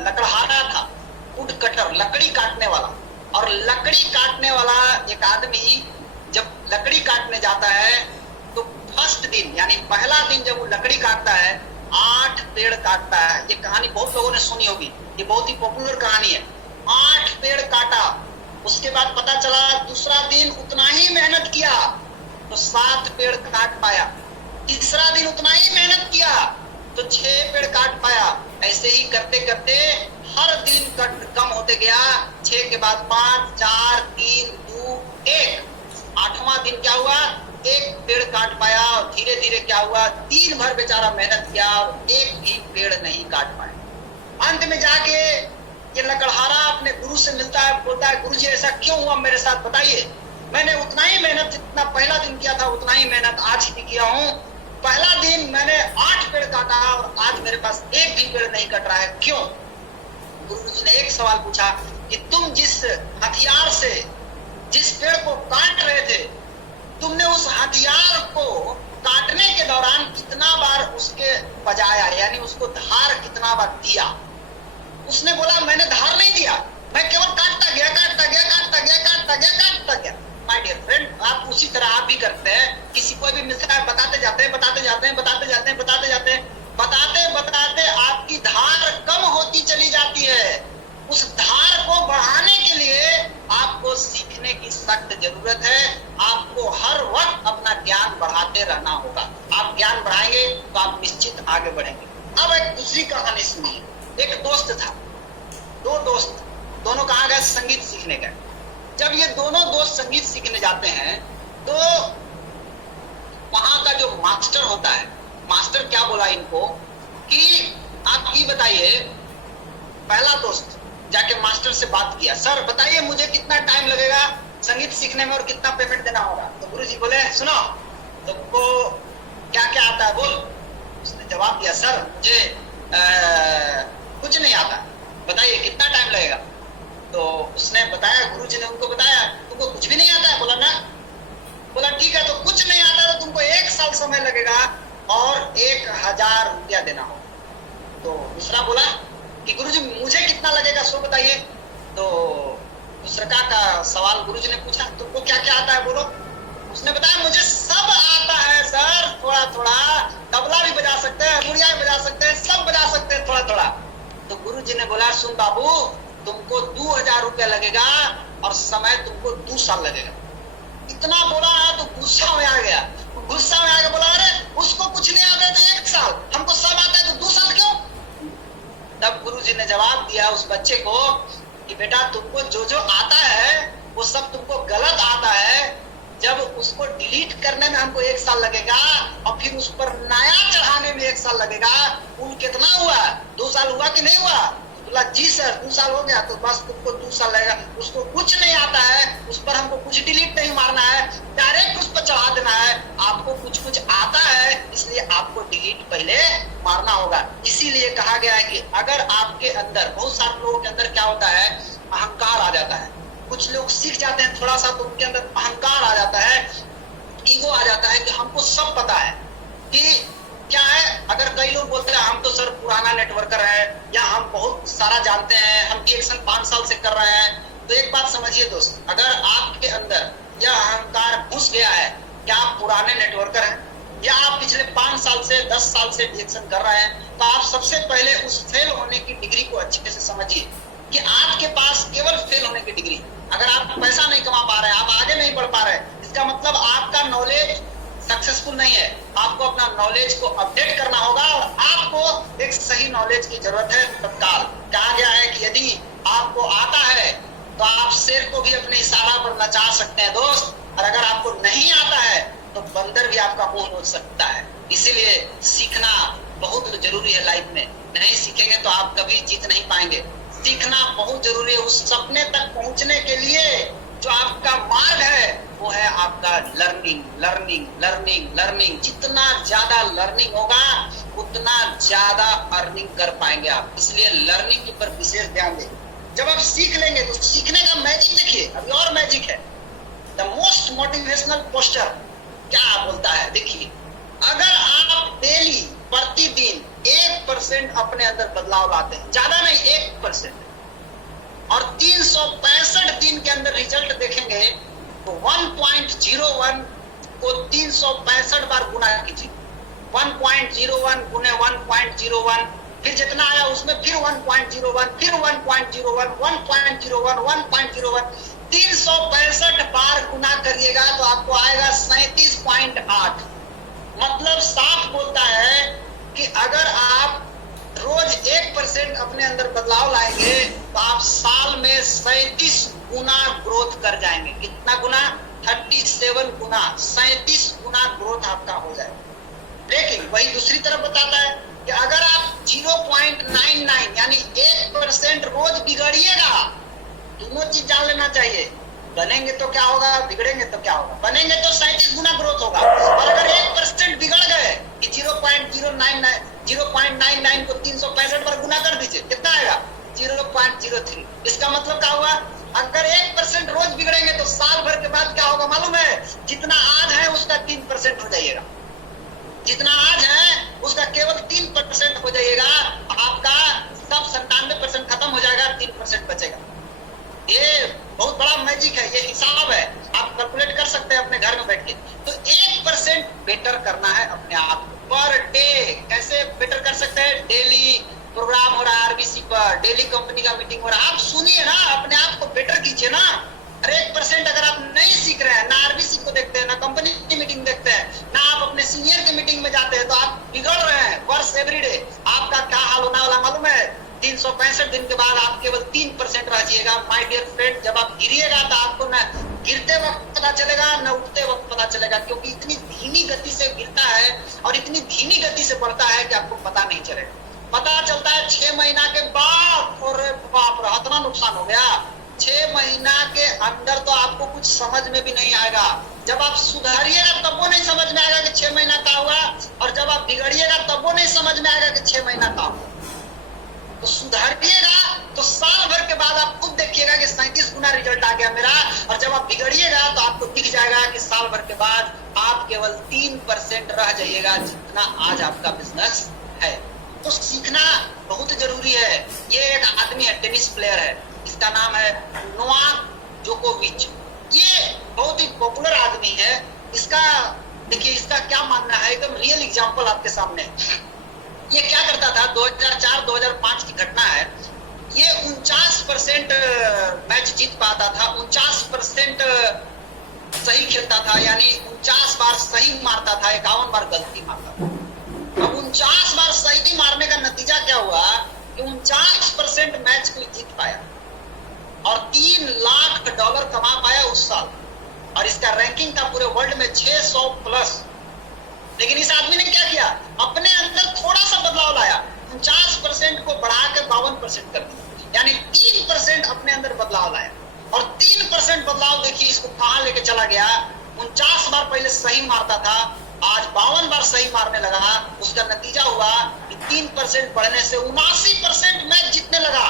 लकड़हारा था, वुड कटर, लकड़ी काटने वाला। और लकड़ी काटने वाला एक आदमी जब लकड़ी काटने जाता है तो फर्स्ट दिन यानी पहला दिन जब वो लकड़ी काटता है 8 पेड़ काटता है। ये कहानी बहुत लोगों ने सुनी होगी, ये बहुत ही पॉपुलर कहानी है। 8 पेड़ काटा। उसके बाद पता चला दूसरा दिन उतना ही मेहनत किया तो 7 पेड़ काट पाया। तीसरा दिन उतना ही मेहनत किया तो 6 पेड़ काट पाया। ऐसे ही करते करते हर दिन कम होते गया। 6 के बाद 5, 4, 3, 2, 1। 8वां दिन क्या हुआ? 1 पेड़ काट पाया। और धीरे धीरे क्या हुआ? दिन भर बेचारा मेहनत किया और एक भी पेड़ नहीं काट पाया। अंत में जाके ये लकड़हारा अपने गुरु से मिलता है, बोलता है गुरु जी ऐसा क्यों हुआ मेरे साथ, बताइए। मैंने उतना ही मेहनत जितना पहला दिन किया था उतना ही मेहनत आज भी किया हूँ। पहला दिन मैंने 8 पेड़ काटा और आज मेरे पास एक भी पेड़ नहीं कट रहा है, क्यों? गुरु जी ने एक सवाल पूछा कि तुम जिस हथियार से जिस पेड़ को काट रहे थे, तुमने उस हथियार को काटने के दौरान कितना बार उसके बजाया, यानी उसको धार कितना बार दिया? उसने बोला मैंने धार नहीं दिया, मैं केवल काटता गया, काटता गया, काटता गया, काटता गया, काटता गया। माय डियर फ्रेंड, आप उसी तरह आप भी करते हैं। किसी को भी मिलता है, बताते जाते हैं, बताते जाते हैं, बताते जाते हैं, बताते जाते हैं, बताते बताते आपकी धार कम होती चली जाती है। उस धार को बढ़ाने के लिए आपको सीखने की सख्त जरूरत है। आपको हर वक्त अपना ज्ञान बढ़ाते रहना होगा। आप ज्ञान बढ़ाएंगे तो आप निश्चित आगे बढ़ेंगे। अब एक दूसरी कहानी सुनिए। एक दोस्त था, 2 दोस्त, दोनों कहाँ गए? संगीत सीखने गए। जब ये दोनों दोस्त संगीत सीखने जाते हैं तो वहां का जो मास्टर होता है, मास्टर क्या बोला इनको कि आप ये बताइए, पहला दोस्त जाके मास्टर से बात किया, सर बताइए मुझे कितना टाइम लगेगा संगीत सीखने में और कितना पेमेंट देना होगा? तो गुरुजी बोले सुनो, तुमको क्या क्या मुझे कुछ नहीं आता, बताइए कितना टाइम लगेगा। तो उसने बताया, गुरुजी ने उनको बताया, तुमको कुछ भी नहीं आता है? बोला ना। बोला ठीक है, तो कुछ नहीं आता तो तुमको 1 साल समय लगेगा और 1000 रुपया देना होगा। तो दूसरा बोला कि गुरुजी मुझे कितना लगेगा सो बताइए। तो दूसरा का सवाल गुरुजी ने पूछा, तुमको क्या क्या आता है बोलो। उसने बताया मुझे सब आता है सर, थोड़ा थोड़ा, तबला भी बजा सकते हैं, हारमोनिया भी बजा सकते हैं, सब बजा सकते हैं थोड़ा थोड़ा। तो गुरुजी ने बोला सुन बाबू, तुमको 2000 रुपया लगेगा और समय तुमको 2 साल लगेगा। इतना बोला है तो गुस्सा में आ गया। गुस्सा में आके बोला अरे उसको कुछ नहीं आता है तो 1 साल, हमको सब आता है तो 2 साल क्यों? तब गुरुजी ने जवाब दिया उस बच्चे को कि बेटा तुमको जो जो आता है वो सब तुमको गलत आता है। जब उसको डिलीट करने में हमको 1 साल लगेगा और फिर उस पर नया चढ़ाने में 1 साल लगेगा। कुल कितना हुआ? 2 साल हुआ कि नहीं हुआ? बोला जी सर 2 साल हो गया। तो बस तुमको 2 साल लगेगा। उसको कुछ नहीं आता है, उस पर हमको कुछ डिलीट नहीं मारना है, डायरेक्ट उस पर चढ़ा देना है। आपको कुछ कुछ आता है इसलिए आपको डिलीट पहले मारना होगा। इसीलिए कहा गया है कि अगर आपके अंदर, बहुत सारे लोगों के अंदर क्या होता है, अहंकार आ जाता है। कुछ लोग सीख जाते हैं थोड़ा सा तो उनके अंदर अहंकार आ जाता है, ईगो आ जाता है कि हमको सब पता है। कि क्या है, अगर कई लोग बोलते हैं हम तो सर पुराना नेटवर्कर है या हम बहुत सारा जानते हैं, हम डिएक्शन 5 साल से कर रहे हैं, तो एक बात समझिए दोस्त, अगर आपके अंदर यह अहंकार घुस गया है कि आप पुराने नेटवर्कर हैं या आप पिछले 5 साल से 10 साल से डिएक्शन कर रहे हैं, तो आप सबसे पहले उस फेल होने की डिग्री को अच्छे से समझिए कि आपके पास केवल फेल होने की डिग्री। अगर आप पैसा नहीं कमा पा रहे हैं, आप आगे नहीं बढ़ पा रहे हैं, इसका मतलब आपका नॉलेज सक्सेसफुल नहीं है। आपको अपना नॉलेज को अपडेट करना होगा और आपको एक सही नॉलेज की जरूरत है तत्काल। कहा गया है कि यदि आपको आता है तो आप शेर को भी अपने इशारा पर नचा सकते हैं दोस्त, और अगर आपको नहीं आता है तो बंदर भी आपका मुंह नोच सकता है। इसीलिए सीखना बहुत जरूरी है लाइफ में। नहीं सीखेंगे तो आप कभी जीत नहीं पाएंगे। सीखना बहुत जरूरी है। उस सपने तक पहुंचने के लिए जो आपका मार्ग है वो है आपका लर्निंग, लर्निंग, लर्निंग, लर्निंग। जितना ज्यादा लर्निंग होगा उतना ज्यादा अर्निंग कर पाएंगे आप। इसलिए लर्निंग के ऊपर विशेष ध्यान दें। जब आप सीख लेंगे तो सीखने का मैजिक देखिए, अभी और मैजिक है। द मोस्ट मोटिवेशनल पोस्टर क्या बोलता है देखिए, अगर आप डेली प्रतिदिन 1% अपने अंदर बदलाव लाते हैं, ज्यादा नहीं 1%, और 365 दिन के अंदर रिजल्ट देखेंगे तो 1.01 को 365 बार गुना कीजिए। 1.01 गुने 1.01, फिर जितना आया उसमें फिर 1.01, फिर 1.01, 1.01, 1.01, 365 बार गुना करिएगा तो आपको आएगा 37.8। मतलब साफ बोलता है कि अगर आप रोज 1% अपने अंदर बदलाव लाएंगे तो आप साल में 37 गुना ग्रोथ कर जाएंगे। कितना गुना? 37 गुना, 37 गुना ग्रोथ आपका हो जाएगा। लेकिन वही दूसरी तरफ बताता है कि अगर आप 0.99 यानी 1% रोज बिगड़िएगा, दोनों चीज जान लेना चाहिए। बनेंगे तो क्या होगा, बिगड़ेंगे तो क्या होगा। बनेंगे तो 37 गुना ग्रोथ होगा, और अगर 1% बिगड़ गए कि 0.99 को 365 बार गुना कर दीजिए, कितना आएगा? 0.03। इसका मतलब क्या हुआ? अगर 1% रोज बिगड़ेंगे तो साल भर के बाद क्या होगा मालूम है? जितना आज है उसका 3% हो जाइएगा। जितना आज है उसका केवल 3% हो जाइएगा। आपका सब 97% खत्म हो जाएगा, 3% बचेगा। ये बहुत बड़ा मैजिक है, ये हिसाब है, आप कैलकुलेट कर सकते हैं अपने घर में बैठ के। तो 1% बेटर करना है अपने आप पर डे। कैसे बेटर कर सकते हैं? डेली प्रोग्राम हो रहा है आरबीसी पर, डेली कंपनी का मीटिंग हो रहा है, आप सुनिए ना, अपने आप को बेटर कीजिए ना। अरे 1% अगर आप नहीं सीख रहे हैं, ना आरबीसी को देखते हैं, ना कंपनी की मीटिंग देखते हैं, ना आप अपने सीनियर की मीटिंग में जाते हैं, तो आप बिगड़ रहे हैं वर्ष एवरीडे। आपका क्या हाल होने वाला मालूम है? 365 दिन के बाद आप केवल 3% रह जाइएगा। माय डियर फ्रेंड, जब आप गिरिएगा तो आपको न गिरते वक्त पता चलेगा, न उठते वक्त पता चलेगा, क्योंकि इतनी धीमी गति से गिरता है और इतनी धीमी गति से बढ़ता है कि आपको पता नहीं चलेगा। पता चलता है 6 महीना के बाद, और बाप रे इतना नुकसान हो गया। 6 महीना के अंदर तो आपको कुछ समझ में भी नहीं आएगा। जब आप सुधारिएगा तब वो नहीं समझ में आएगा कि 6 महीना का हुआ, और जब आप बिगड़िएगा तब वो नहीं समझ में आएगा कि 6 महीना काम हो। तो सुधरिएगा तो साल भर के बाद आप खुद देखिएगा कि 37 गुना रिजल्ट आ गया मेरा। और जब आप बिगड़िएगा तो आपको दिख जाएगा कि साल भर के बाद आप केवल 3% रह जाइएगा जितना आज आपका बिजनेस है। तो सीखना बहुत जरूरी है। ये एक आदमी है, टेनिस प्लेयर है, इसका नाम है नोवाक जोकोविच। ये बहुत ही पॉपुलर आदमी है। इसका देखिए इसका क्या मानना है, एकदम रियल एग्जांपल आपके सामने। ये क्या करता था, 2004-2005 की घटना है। ये 49% मैच जीत पाता था, 49% सही खेलता था, यानी 49 बार सही मारता था, 51 बार गलती मारता था। अब 49 बार सही मारने का नतीजा क्या हुआ कि 49% मैच को जीत पाया और $3 लाख कमा पाया उस साल। और इसका रैंकिंग था पूरे वर्ल्ड में 600 प्लस। लेकिन इस आदमी ने क्या किया, अपने अंदर थोड़ा सा बदलाव लाया, 49% को बढ़ा के 52% कर दिया, यानी 3% अपने अंदर बदलाव लाया। और 3% बदलाव देखिए इसको कहां लेके चला गया। 49 बार पहले सही मारता था, आज 52 बार सही मारने लगा। उसका नतीजा हुआ कि 3% बढ़ने से 79% मैच जीतने लगा,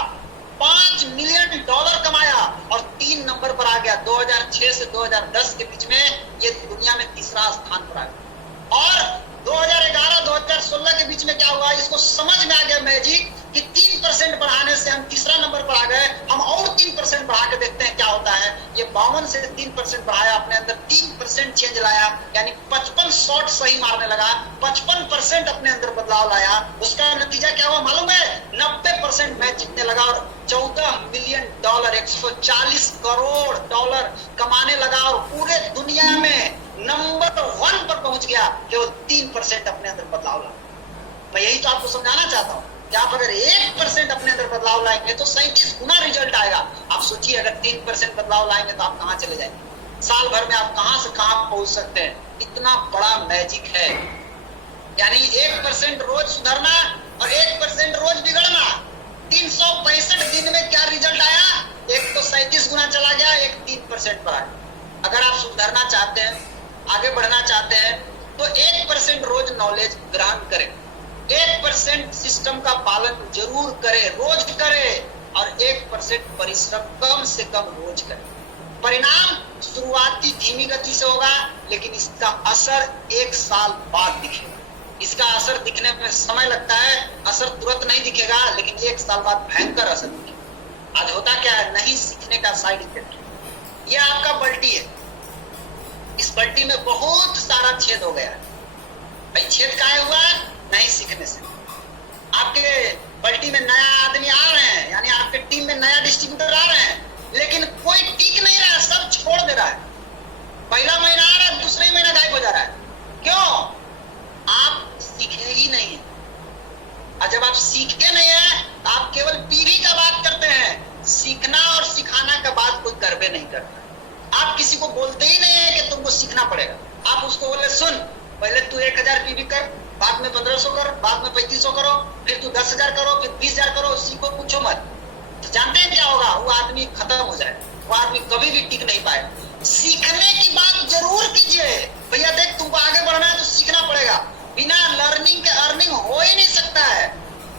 $5 मिलियन कमाया और 3 नंबर पर आ गया। 2006 से 2010 के बीच में ये दुनिया में तीसरा स्थान पर आ गया। और 2011-2016 के बीच में क्या हुआ, इसको समझ में आ गया मैजिक कि 3% बढ़ाने से हम तीसरा नंबर पर आ गए। हम और 3% बढ़ा के देखते हैं क्या होता है। ये 52 से 3% बढ़ाया, अपने अंदर 3% चेंज लाया, यानी 55 शॉट सही मारने लगा, 55% अपने अंदर बदलाव लाया। उसका नतीजा क्या हुआ मालूम है, 90% मैच जीतने लगा और $14 मिलियन, $140 करोड़ कमाने लगा और पूरे दुनिया में नंबर 1 पर पहुंच गया, केवल 3% अपने अंदर बदलाव ला। मैं यही तो आपको समझाना चाहता हूं कि आप अगर 1% अपने अंदर बदलाव लाएंगे तो 37 गुना रिजल्ट आएगा। आप सोचिए अगर 3% बदलाव लाएंगे तो आप कहां चले जाएंगे। साल भर में आप कहां से कहां पहुंच सकते हैं। इतना बड़ा मैजिक है, यानी 1% रोज सुधरना और 1% रोज बिगड़ना। 365 दिन में क्या रिजल्ट आया, एक तो 37 गुना चला गया, एक 3% पर आया। अगर आप सुधरना चाहते हैं, आगे बढ़ना चाहते हैं तो 1% रोज नॉलेज ग्रहण करें, 1% सिस्टम का पालन जरूर करें, रोज करें और 1% परिश्रम कम से कम रोज करें। परिणाम शुरुआती धीमी गति से होगा, लेकिन इसका असर 1 साल बाद दिखेगा। इसका असर दिखने में समय लगता है, असर तुरंत नहीं दिखेगा, लेकिन 1 साल बाद भयंकर असर दिखेगा। आज होता क्या है, नहीं सीखने का साइड इफेक्ट। यह आपका बल्टी है, इस बल्टी में बहुत सारा छेद हो गया है। भाई छेद काहे हुआ है, नहीं सीखने से। आपके बल्टी में नया आदमी आ रहे हैं, यानी आपके टीम में नया डिस्ट्रीब्यूटर आ रहे हैं, लेकिन कोई टिक नहीं रहा है, सब छोड़ दे रहा है। पहला महीना आ रहा है, दूसरे महीना गायब हो जा रहा है। क्यों? आप सीखे ही नहीं है। और जब आप सीखते नहीं है तो आप केवल पीढ़ी का बात करते हैं, सीखना और सिखाना का बात कोई करबे नहीं करता। आप किसी को बोलते ही नहीं है कि तुमको सीखना पड़ेगा। आप उसको बोले सुन, पहले तू 1000 पीवी कर, बाद में 1500 कर, बाद में 3500 करो, फिर तू 10,000 करो, फिर 20,000 करो, सीखो, पूछो मत। तो जानते हैं क्या होगा, वो आदमी खत्म हो जाए, वो आदमी कभी भी टिक नहीं पाएगा। सीखने की बात जरूर कीजिए। भैया देख, तुमको आगे बढ़ना है तो सीखना पड़ेगा। बिना लर्निंग के अर्निंग हो ही नहीं सकता है।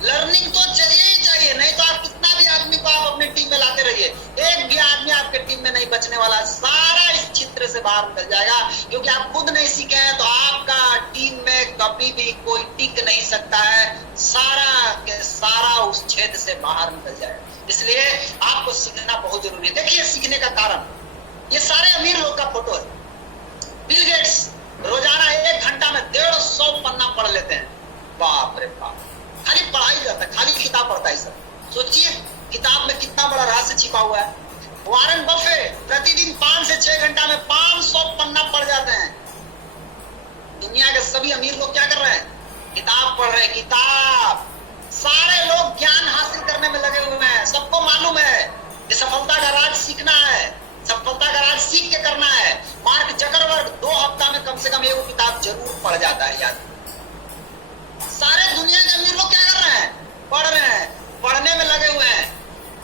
लर्निंग तो चाहिए ही चाहिए, नहीं तो आप कितना भी आदमी को आप अपने टीम में लाते रहिए, एक भी आदमी आपके टीम में नहीं बचने वाला। सारा इस क्षेत्र से बाहर निकल जाएगा, क्योंकि आप खुद नहीं सीखे हैं तो आपका टीम में कभी भी कोई टिक नहीं सकता है। सारा के सारा उस क्षेत्र से बाहर निकल जाएगा। इसलिए आपको सीखना बहुत जरूरी है। देखिए सीखने का कारण, ये सारे अमीर लोग का फोटो है। बिल गेट्स रोजाना 1 घंटा में 150 पन्ना पढ़ लेते हैं। बाप रे बाप, खाली पढ़ाई करता है, खाली किताब पढ़ता है सब। सोचिए किताब में कितना बड़ा रहस्य छिपा हुआ है। वॉरेन बफेट प्रतिदिन 5 से 6 घंटा में 500 पन्ना पढ़ जाते हैं। दुनिया के सभी अमीर लोग क्या कर रहे हैं, किताब पढ़ रहे हैं, किताब। सारे लोग ज्ञान हासिल करने में लगे हुए हैं। सबको मालूम है कि सफलता का राज सीखना है, सफलता का राज सीख के करना है। मार्क जकरबर्ग 2 हफ्ता में कम से कम एक किताब जरूर पढ़ जाता है। याद, सारे दुनिया के अमीर लोग क्या कर रहे हैं, पढ़ रहे हैं, पढ़ने में लगे हुए हैं।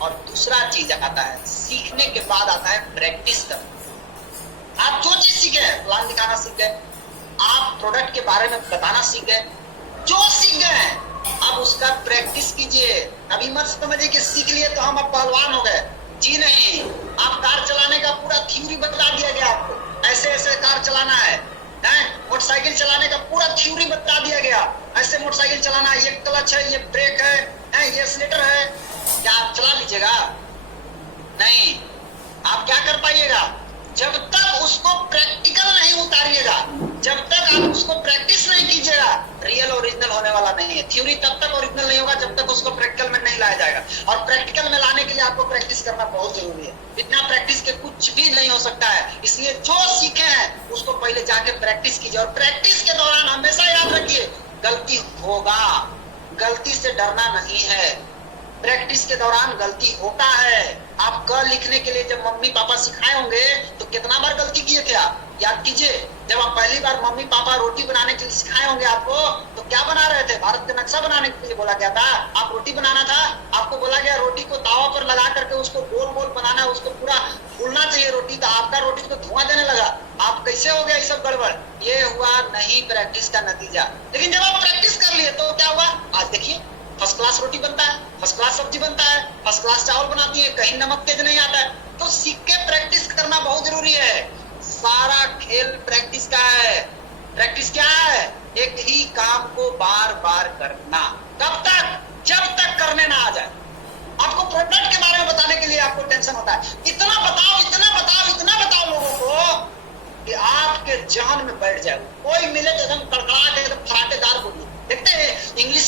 और दूसरा चीज आता है, सीखने के बाद आता है प्रैक्टिस करना। आप जो चीज सीखे, प्लान दिखाना सीख गए, आप प्रोडक्ट के बारे में बताना सीख गए, जो सीख गए अब उसका प्रैक्टिस कीजिए। अभी मत समझिए कि सीख लिए तो हम अब पहलवान हो गए, जी नहीं। आप कार चलाने का पूरा थ्योरी बता दिया गया आपको, ऐसे ऐसे कार चलाना है। मोटरसाइकिल चलाने का पूरा थ्योरी बता दिया गया, ऐसे मोटरसाइकिल चलाना है, ये क्लच है, ये ब्रेक है, ये एक्सीलेटर है। क्या आप चला लीजिएगा? नहीं। आप क्या कर पाइएगा? जब तक उसको प्रैक्टिकल नहीं उतारिएगा, जब तक आप उसको प्रैक्टिस नहीं कीजिएगा, रियल ओरिजिनल होने वाला नहीं है। थ्योरी तब तक ओरिजिनल नहीं होगा जब तक उसको प्रैक्टिकल में नहीं लाया जाएगा। और प्रैक्टिकल में लाने के लिए आपको प्रैक्टिस करना बहुत जरूरी है। बिना प्रैक्टिस के कुछ भी नहीं हो सकता है। इसलिए जो सीखे हैं उसको पहले जाके प्रैक्टिस कीजिए। और प्रैक्टिस के दौरान हमेशा याद रखिए, गलती होगा, गलती से डरना नहीं है। प्रैक्टिस के दौरान गलती होता है। आप क लिखने के लिए जब मम्मी पापा सिखाए होंगे तो कितना बार गलती किए थे आप? याद कीजिए। जब आप पहली बार मम्मी पापा रोटी बनाने के लिए सिखाए होंगे आपको, तो क्या बना रहे थे? भारत का नक्शा बनाने के लिए बोला गया था। आप रोटी बनाना था, आपको बोला गया रोटी को तावा पर लगा करके उसको गोल गोल बनाना, उसको पूरा फूलना चाहिए रोटी। तो आपका रोटी को धुआं देने लगा। आप कैसे हो गया ये सब गड़बड़? ये हुआ नहीं प्रैक्टिस का नतीजा। लेकिन जब आप प्रैक्टिस कर लिए तो क्या हुआ? आज देखिए, फर्स्ट क्लास रोटी बनता है, फर्स्ट क्लास सब्जी बनता है, फर्स्ट क्लास चावल बनाती है, कहीं नमक तेज नहीं आता है। तो सीख के प्रैक्टिस करना बहुत जरूरी है। सारा खेल प्रैक्टिस का है। प्रैक्टिस क्या है? एक ही काम को बार बार करना। कब तक? जब तक करने ना आ जाए। आपको प्रोडक्ट के बारे में बताने के लिए आपको टेंशन होता है, इतना बताओ, इतना बताओ, इतना बताओ लोगों को कि आपके जहन में बैठ जाए। कोई मिले तो एकदम कड़कड़ा के एकदम फराटेदार बोलिए। देखते हैं इंग्लिश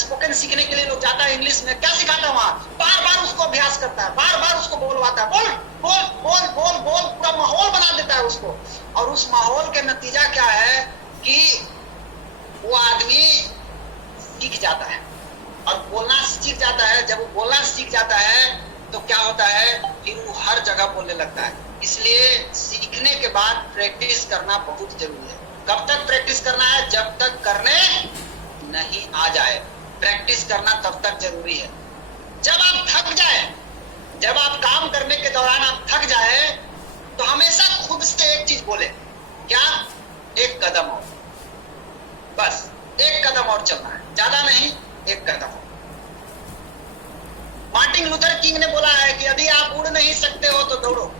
स्पोकन सीखने के लिए लोग जाता है, इंग्लिश में क्या सिखाता है वहां? बार बार उसको अभ्यास करता है, बार बार उसको बोलवाता है, बोल बोल बोल बोल बोल, पूरा माहौल बना देता है उसको। और उस माहौल के नतीजा क्या है कि वो आदमी सीख जाता है और बोलना सीख जाता है। जब वो बोलना सीख जाता है तो क्या होता है? फिर वो हर जगह बोलने लगता है। इसलिए सीखने के बाद प्रैक्टिस करना बहुत जरूरी है। कब तक प्रैक्टिस करना है? जब तक करने नहीं आ जाए। प्रैक्टिस करना तब तक जरूरी है। जब आप थक जाए, जब आप काम करने के दौरान आप थक जाए, तो हमेशा खुद से एक चीज बोले, क्या? एक कदम और, बस एक कदम और चलना है, ज्यादा नहीं, एक कदम और। मार्टिन लूथर किंग ने बोला है कि यदि आप उड़ नहीं सकते हो तो दौड़ो,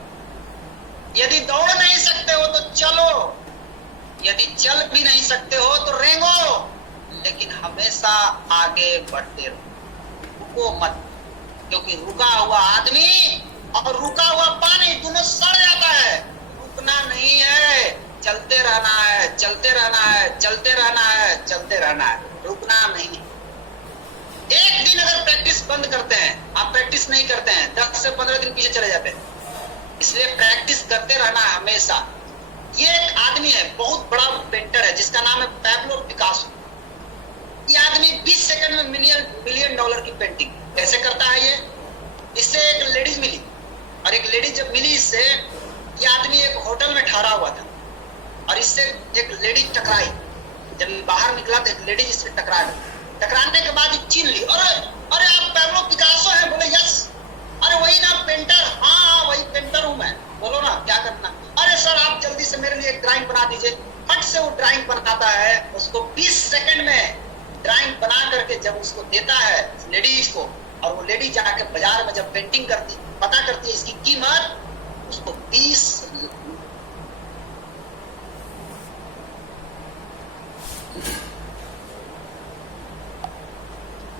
यदि दौड़ नहीं सकते हो तो चलो, यदि चल भी नहीं सकते हो तो रेंगो, लेकिन हमेशा आगे बढ़ते रहो, रुको मत। क्योंकि रुका हुआ आदमी और रुका हुआ पानी दोनों सड़ जाता है। रुकना नहीं है, चलते रहना है, चलते रहना है, चलते रहना है, चलते रहना है, रुकना नहीं। एक दिन अगर प्रैक्टिस बंद करते हैं, आप प्रैक्टिस नहीं करते हैं, 10 से 15 दिन पीछे चले जाते हैं। इसलिए प्रैक्टिस करते रहना है हमेशा। ये एक आदमी है, बहुत बड़ा पेंटर है, जिसका नाम है पैब्लो पिकासो। ये आदमी 20 सेकंड में मिलियन डॉलर की पेंटिंग कैसे करता है? ये इससे एक लेडीज मिली, और एक लेडीज जब मिली इससे, ये आदमी एक होटल में ठहरा हुआ था और इससे एक लेडीज टकराई। जब बाहर निकला तो एक लेडीज इससे टकरा गई। टकराने के बाद छीन ली। अरे आप पैब्लो पिकासो हैं? बोले यस। अरे वही ना पेंटर? हाँ वही पेंटर हूं मैं। बोलो ना क्या करना? अरे सर आप जल्दी से मेरे लिए एक ड्राइंग बना दीजिए। फट से वो ड्राइंग बनाता है, उसको 20 सेकंड में ड्राइंग बना करके जब उसको देता है लेडीज को, और वो लेडी जाके बाजार में जब पेंटिंग करती, पता करती है इसकी कीमत, उसको 20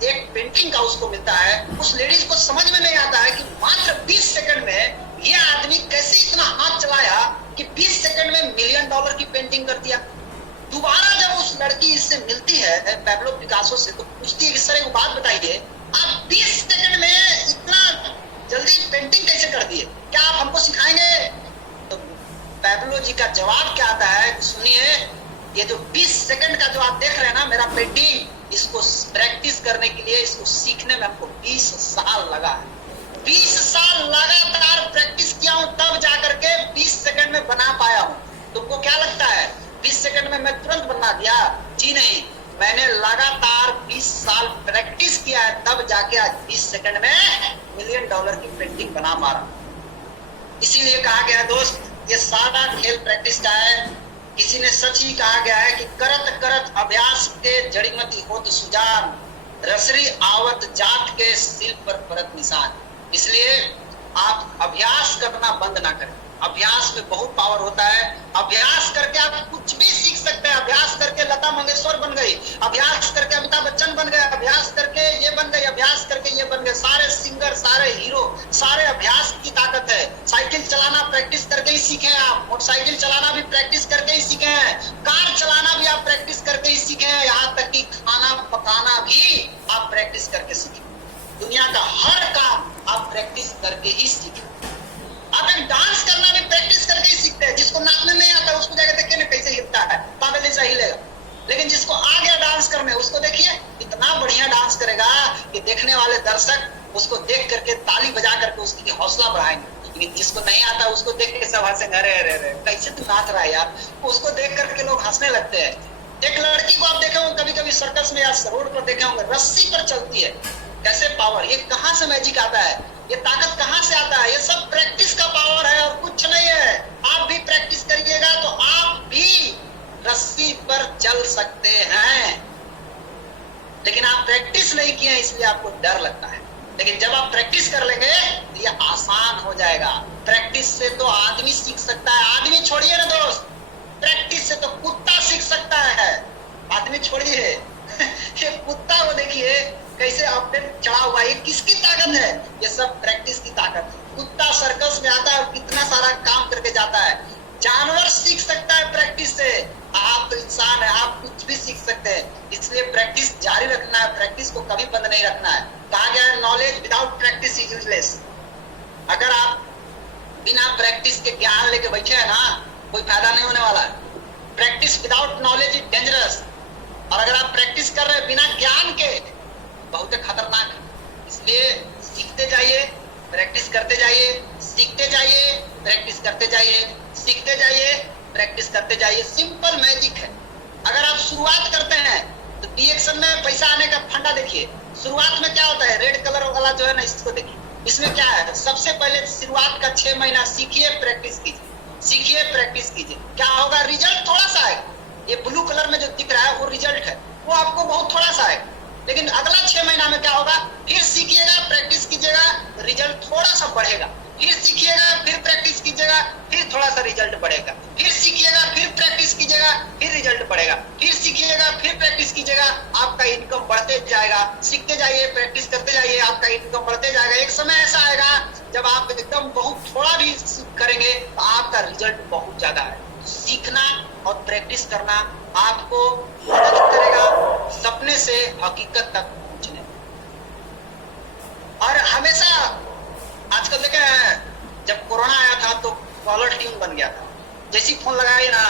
एक पेंटिंग का उसको मिलता है। उस लेडीज को समझ में नहीं आता है कि मात्र 20 सेकंड में ये आदमी कैसे इतना हाथ चलाया कि 20 सेकंड में मिलियन डॉलर की पेंटिंग कर दिया। दोबारा जब उस लड़की इससे मिलती है पैब्लो पिकासो से, तो पूछती है कि सर एक बात बताइए, आप 20 सेकंड में इतना जल्दी पेंटिंग कैसे कर दिए? क्या आप हमको सिखाएंगे? तो पैब्लो जी का जवाब क्या आता है? सुनिए, ये जो 20 सेकंड का जो आप देख रहे हैं ना मेरा पेंटिंग, इसको प्रैक्टिस करने के लिए, इसको सीखने में हमको 20 साल लगा है। 20 साल लगातार प्रैक्टिस किया हूं, तब जाकर के 20 सेकंड में बना पाया हूं। तुमको क्या लगता है 20 सेकंड में मैं तुरंत बना दिया? जी नहीं, मैंने लगातार 20 साल प्रैक्टिस किया है, तब जाके आज 20 सेकंड में मिलियन डॉलर की पेंटिंग बना पा रहा हूं। इसीलिए कहा गया दोस्त, ये सारा खेल प्रैक्टिस का है। किसी ने सच ही कहा गया है कि करत करत अभ्यास के जड़ीमती होत सुजान, रसरी आवत जात के सिर पर परत निशान। इसलिए आप अभ्यास करना बंद ना करें। अभ्यास में बहुत पावर होता है। अभ्यास करके आप कुछ भी सीख सकते हैं। अभ्यास करके लता मंगेशकर बन गई, अभ्यास करके अमिताभ बच्चन बन गए, अभ्यास करके ये बन गई, अभ्यास करके ये बन गए। सारे सिंगर, सारे हीरो, सारे अभ्यास की ताकत है। साइकिल चलाना प्रैक्टिस करके ही सीखे हैं आप, मोटरसाइकिल चलाना भी प्रैक्टिस करके ही सीखे हैं, कार चलाना भी आप प्रैक्टिस करके ही सीखे हैं, यहाँ तक कि खाना पकाना भी आप प्रैक्टिस करके सीखे। दुनिया का हर काम आप प्रैक्टिस करके ही सीखे। आप एक डांस करना भी प्रैक्टिस करके ही सीखते हैं। जिसको नाचने नहीं आता उसको जाकर देखिए ना कैसे हिलता है, पागल जैसा हिलेगा। लेकिन जिसको आ गया डांस करने, उसको देखिए इतना बढ़िया डांस करेगा कि देखने वाले दर्शक उसको देख करके ताली बजा करके उसकी हौसला बढ़ाएंगे। लेकिन जिसको नहीं आता उसको देख के सब हंसेंगे, अरे अरे अरे कैसे तू नाच रहा है यार। उसको देख करके लोग हंसने लगते हैं। एक लड़की को आप देखे होंगे कभी कभी सर्कस में या रोड पर देखे होंगे, रस्सी पर चलती है। कैसे पावर, ये कहाँ से मैजिक आता है, ये ताकत कहाँ से आता है? ये सब प्रैक्टिस का पावर है और कुछ नहीं है। आप भी प्रैक्टिस करिएगा तो आप भी रस्सी पर चल सकते हैं। लेकिन आप प्रैक्टिस नहीं किए इसलिए आपको डर लगता है। लेकिन जब आप प्रैक्टिस कर लेंगे तो ये आसान हो जाएगा। प्रैक्टिस से तो आदमी सीख सकता है। आदमी छोड़िए ना दोस्त, प्रैक्टिस से तो कुत्ता सीख सकता है। आदमी छोड़िए ये कुत्ता को देखिए कैसे अपने चढ़ा हुआ, ये किसकी ताकत है? ये सब प्रैक्टिस की ताकत है। कुत्ता सर्कस में आता है और कितना सारा काम करके जाता है। जानवर सीख सकता है प्रैक्टिस से। आप तो इंसान है, आप कुछ भी सीख सकते हैं। इसलिए प्रैक्टिस जारी रखना है, प्रैक्टिस को कभी बंद नहीं रखना है। कहा गया है knowledge without practice is useless. अगर आप बिना प्रैक्टिस के ज्ञान लेके बैठे हैं ना, कोई फायदा नहीं होने वाला है। Practice without knowledge is dangerous. और अगर आप प्रैक्टिस कर रहे हैं बिना ज्ञान के, बहुत खतरनाक है। इसलिए सीखते जाइए, प्रैक्टिस करते जाइए, सीखते जाइए, प्रैक्टिस करते जाइए, सीखते जाइए, प्रैक्टिस करते जाइए। सिंपल मैजिक है। अगर आप शुरुआत करते हैं तो रिएक्शन में पैसा आने का फंडा देखिए। शुरुआत में क्या होता है, रेड कलर वाला जो है ना, इसको देखिए। इसमें क्या है, सबसे पहले शुरुआत का 6 महीना सीखिए, प्रैक्टिस कीजिए, सीखिए, प्रैक्टिस कीजिए। क्या होगा, रिजल्ट थोड़ा सा है। ये ब्लू कलर में जो दिख रहा है वो रिजल्ट है, वो आपको बहुत थोड़ा सा है। लेकिन अगला 6 महीना में क्या होगा, फिर सीखिएगा, प्रैक्टिस कीजिएगा, रिजल्ट थोड़ा सा बढ़ेगा। फिर सीखिएगा, फिर प्रैक्टिस कीजिएगा, फिर थोड़ा सा रिजल्ट बढ़ेगा। फिर सीखिएगा, फिर प्रैक्टिस कीजिएगा, फिर रिजल्ट बढ़ेगा। फिर सीखिएगा, फिर प्रैक्टिस कीजिएगा, आपका इनकम बढ़ते जाएगा। सीखते जाइए, प्रैक्टिस करते जाइए, आपका इनकम बढ़ते जाएगा। एक समय ऐसा आएगा जब आप एकदम बहुत थोड़ा भी करेंगे तो आपका रिजल्ट बहुत ज्यादा है। सीखना और प्रैक्टिस करना आपको मदद करेगा सपने से हकीकत तक पहुंचने। और हमेशा आजकल देखे हैं, जब कोरोना आया था तो कॉलर ट्यून बन गया था। जैसी फोन लगाए ना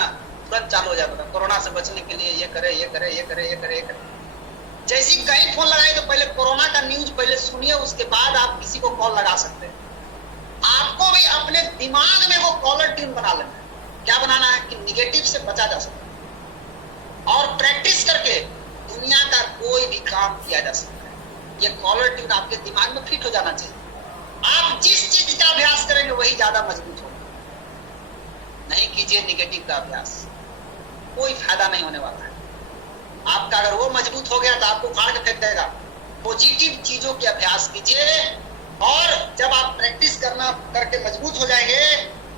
तुरंत चालू हो जाता था, कोरोना से बचने के लिए ये करे, ये करे, ये करे, ये करे, ये करे। जैसी कहीं फोन लगाए तो पहले कोरोना का न्यूज पहले सुनिए, उसके बाद आप किसी को कॉल लगा सकते हैं। आपको भी अपने दिमाग में वो कॉलर ट्यून बना लेना है। क्या बनाना है कि निगेटिव से बचा जा सके। और प्रैक्टिस करके दुनिया का कोई भी काम किया जा सकता है। ये कॉलर ट्यून आपके दिमाग में फिट हो जाना चाहिए। आप जिस चीज का अभ्यास करेंगे वही ज्यादा मजबूत होगा। नहीं कीजिए निगेटिव का अभ्यास, कोई फायदा नहीं होने वाला है। आपका अगर वो मजबूत हो गया तो आपको फाड़ के फेंक देगा। पॉजिटिव चीजों के अभ्यास कीजिए। और जब आप प्रैक्टिस करना करके मजबूत हो जाएंगे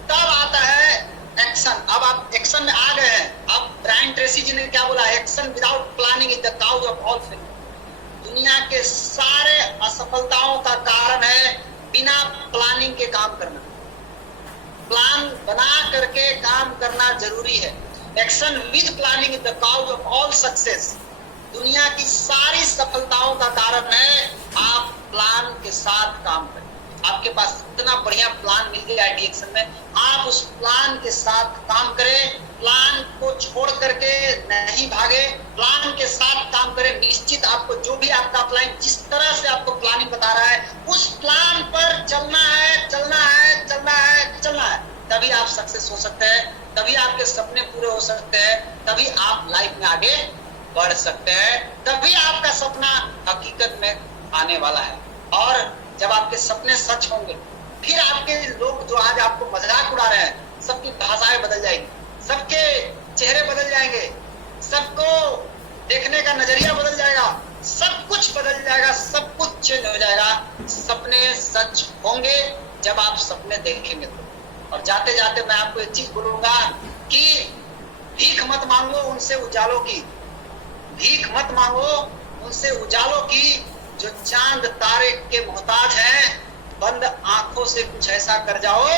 तब आता है एक्शन। अब आप एक्शन में आ गए हैं। अब ब्रायन ट्रेसी जी ने क्या बोला, action without planning is the cause of all failure. दुनिया के सारे असफलताओं का कारण है बिना प्लानिंग के काम करना। प्लान बना करके काम करना जरूरी है। Action with planning is the cause of all success. दुनिया की सारी सफलताओं का कारण है आप प्लान के साथ काम करें। आपके पास इतना बढ़िया प्लान मिल गया है डिएक्शन में, आप उस प्लान के साथ काम करें। प्लान को छोड़ करके नहीं भागे, प्लान के साथ काम करें। निश्चित आपको जो भी आपका प्लान, जिस तरह से आपको प्लानिंग बता रहा है, उस प्लान पर चलना है, चलना है, चलना है, चलना है। तभी आप सक्सेस हो सकते हैं, तभी आपके सपने पूरे हो सकते हैं, तभी आप लाइफ में आगे बढ़ सकते हैं, तभी आपका सपना हकीकत में आने वाला है। और जब आपके सपने सच होंगे, फिर आपके लोग जो आज आपको मजाक उड़ा रहे हैं, सबकी भाषाएं बदल जाएंगी, सबके चेहरे बदल जाएंगे, सबको देखने का नजरिया बदल जाएगा, सब कुछ बदल जाएगा, सब कुछ चेंज हो जाएगा। सपने सच होंगे जब आप सपने देखेंगे तो। और जाते जाते मैं आपको एक चीज बोलूंगा कि भीख मत मांगो उनसे उजालों की, भीख मत मांगो उनसे उजालों की जो चांद तारे के मोहताज हैं। बंद आंखों से कुछ ऐसा कर जाओ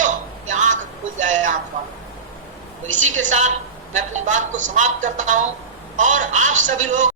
कि आंख खुल जाए आंख वालों। तो इसी के साथ मैं अपनी बात को समाप्त करता हूं और आप सभी लोग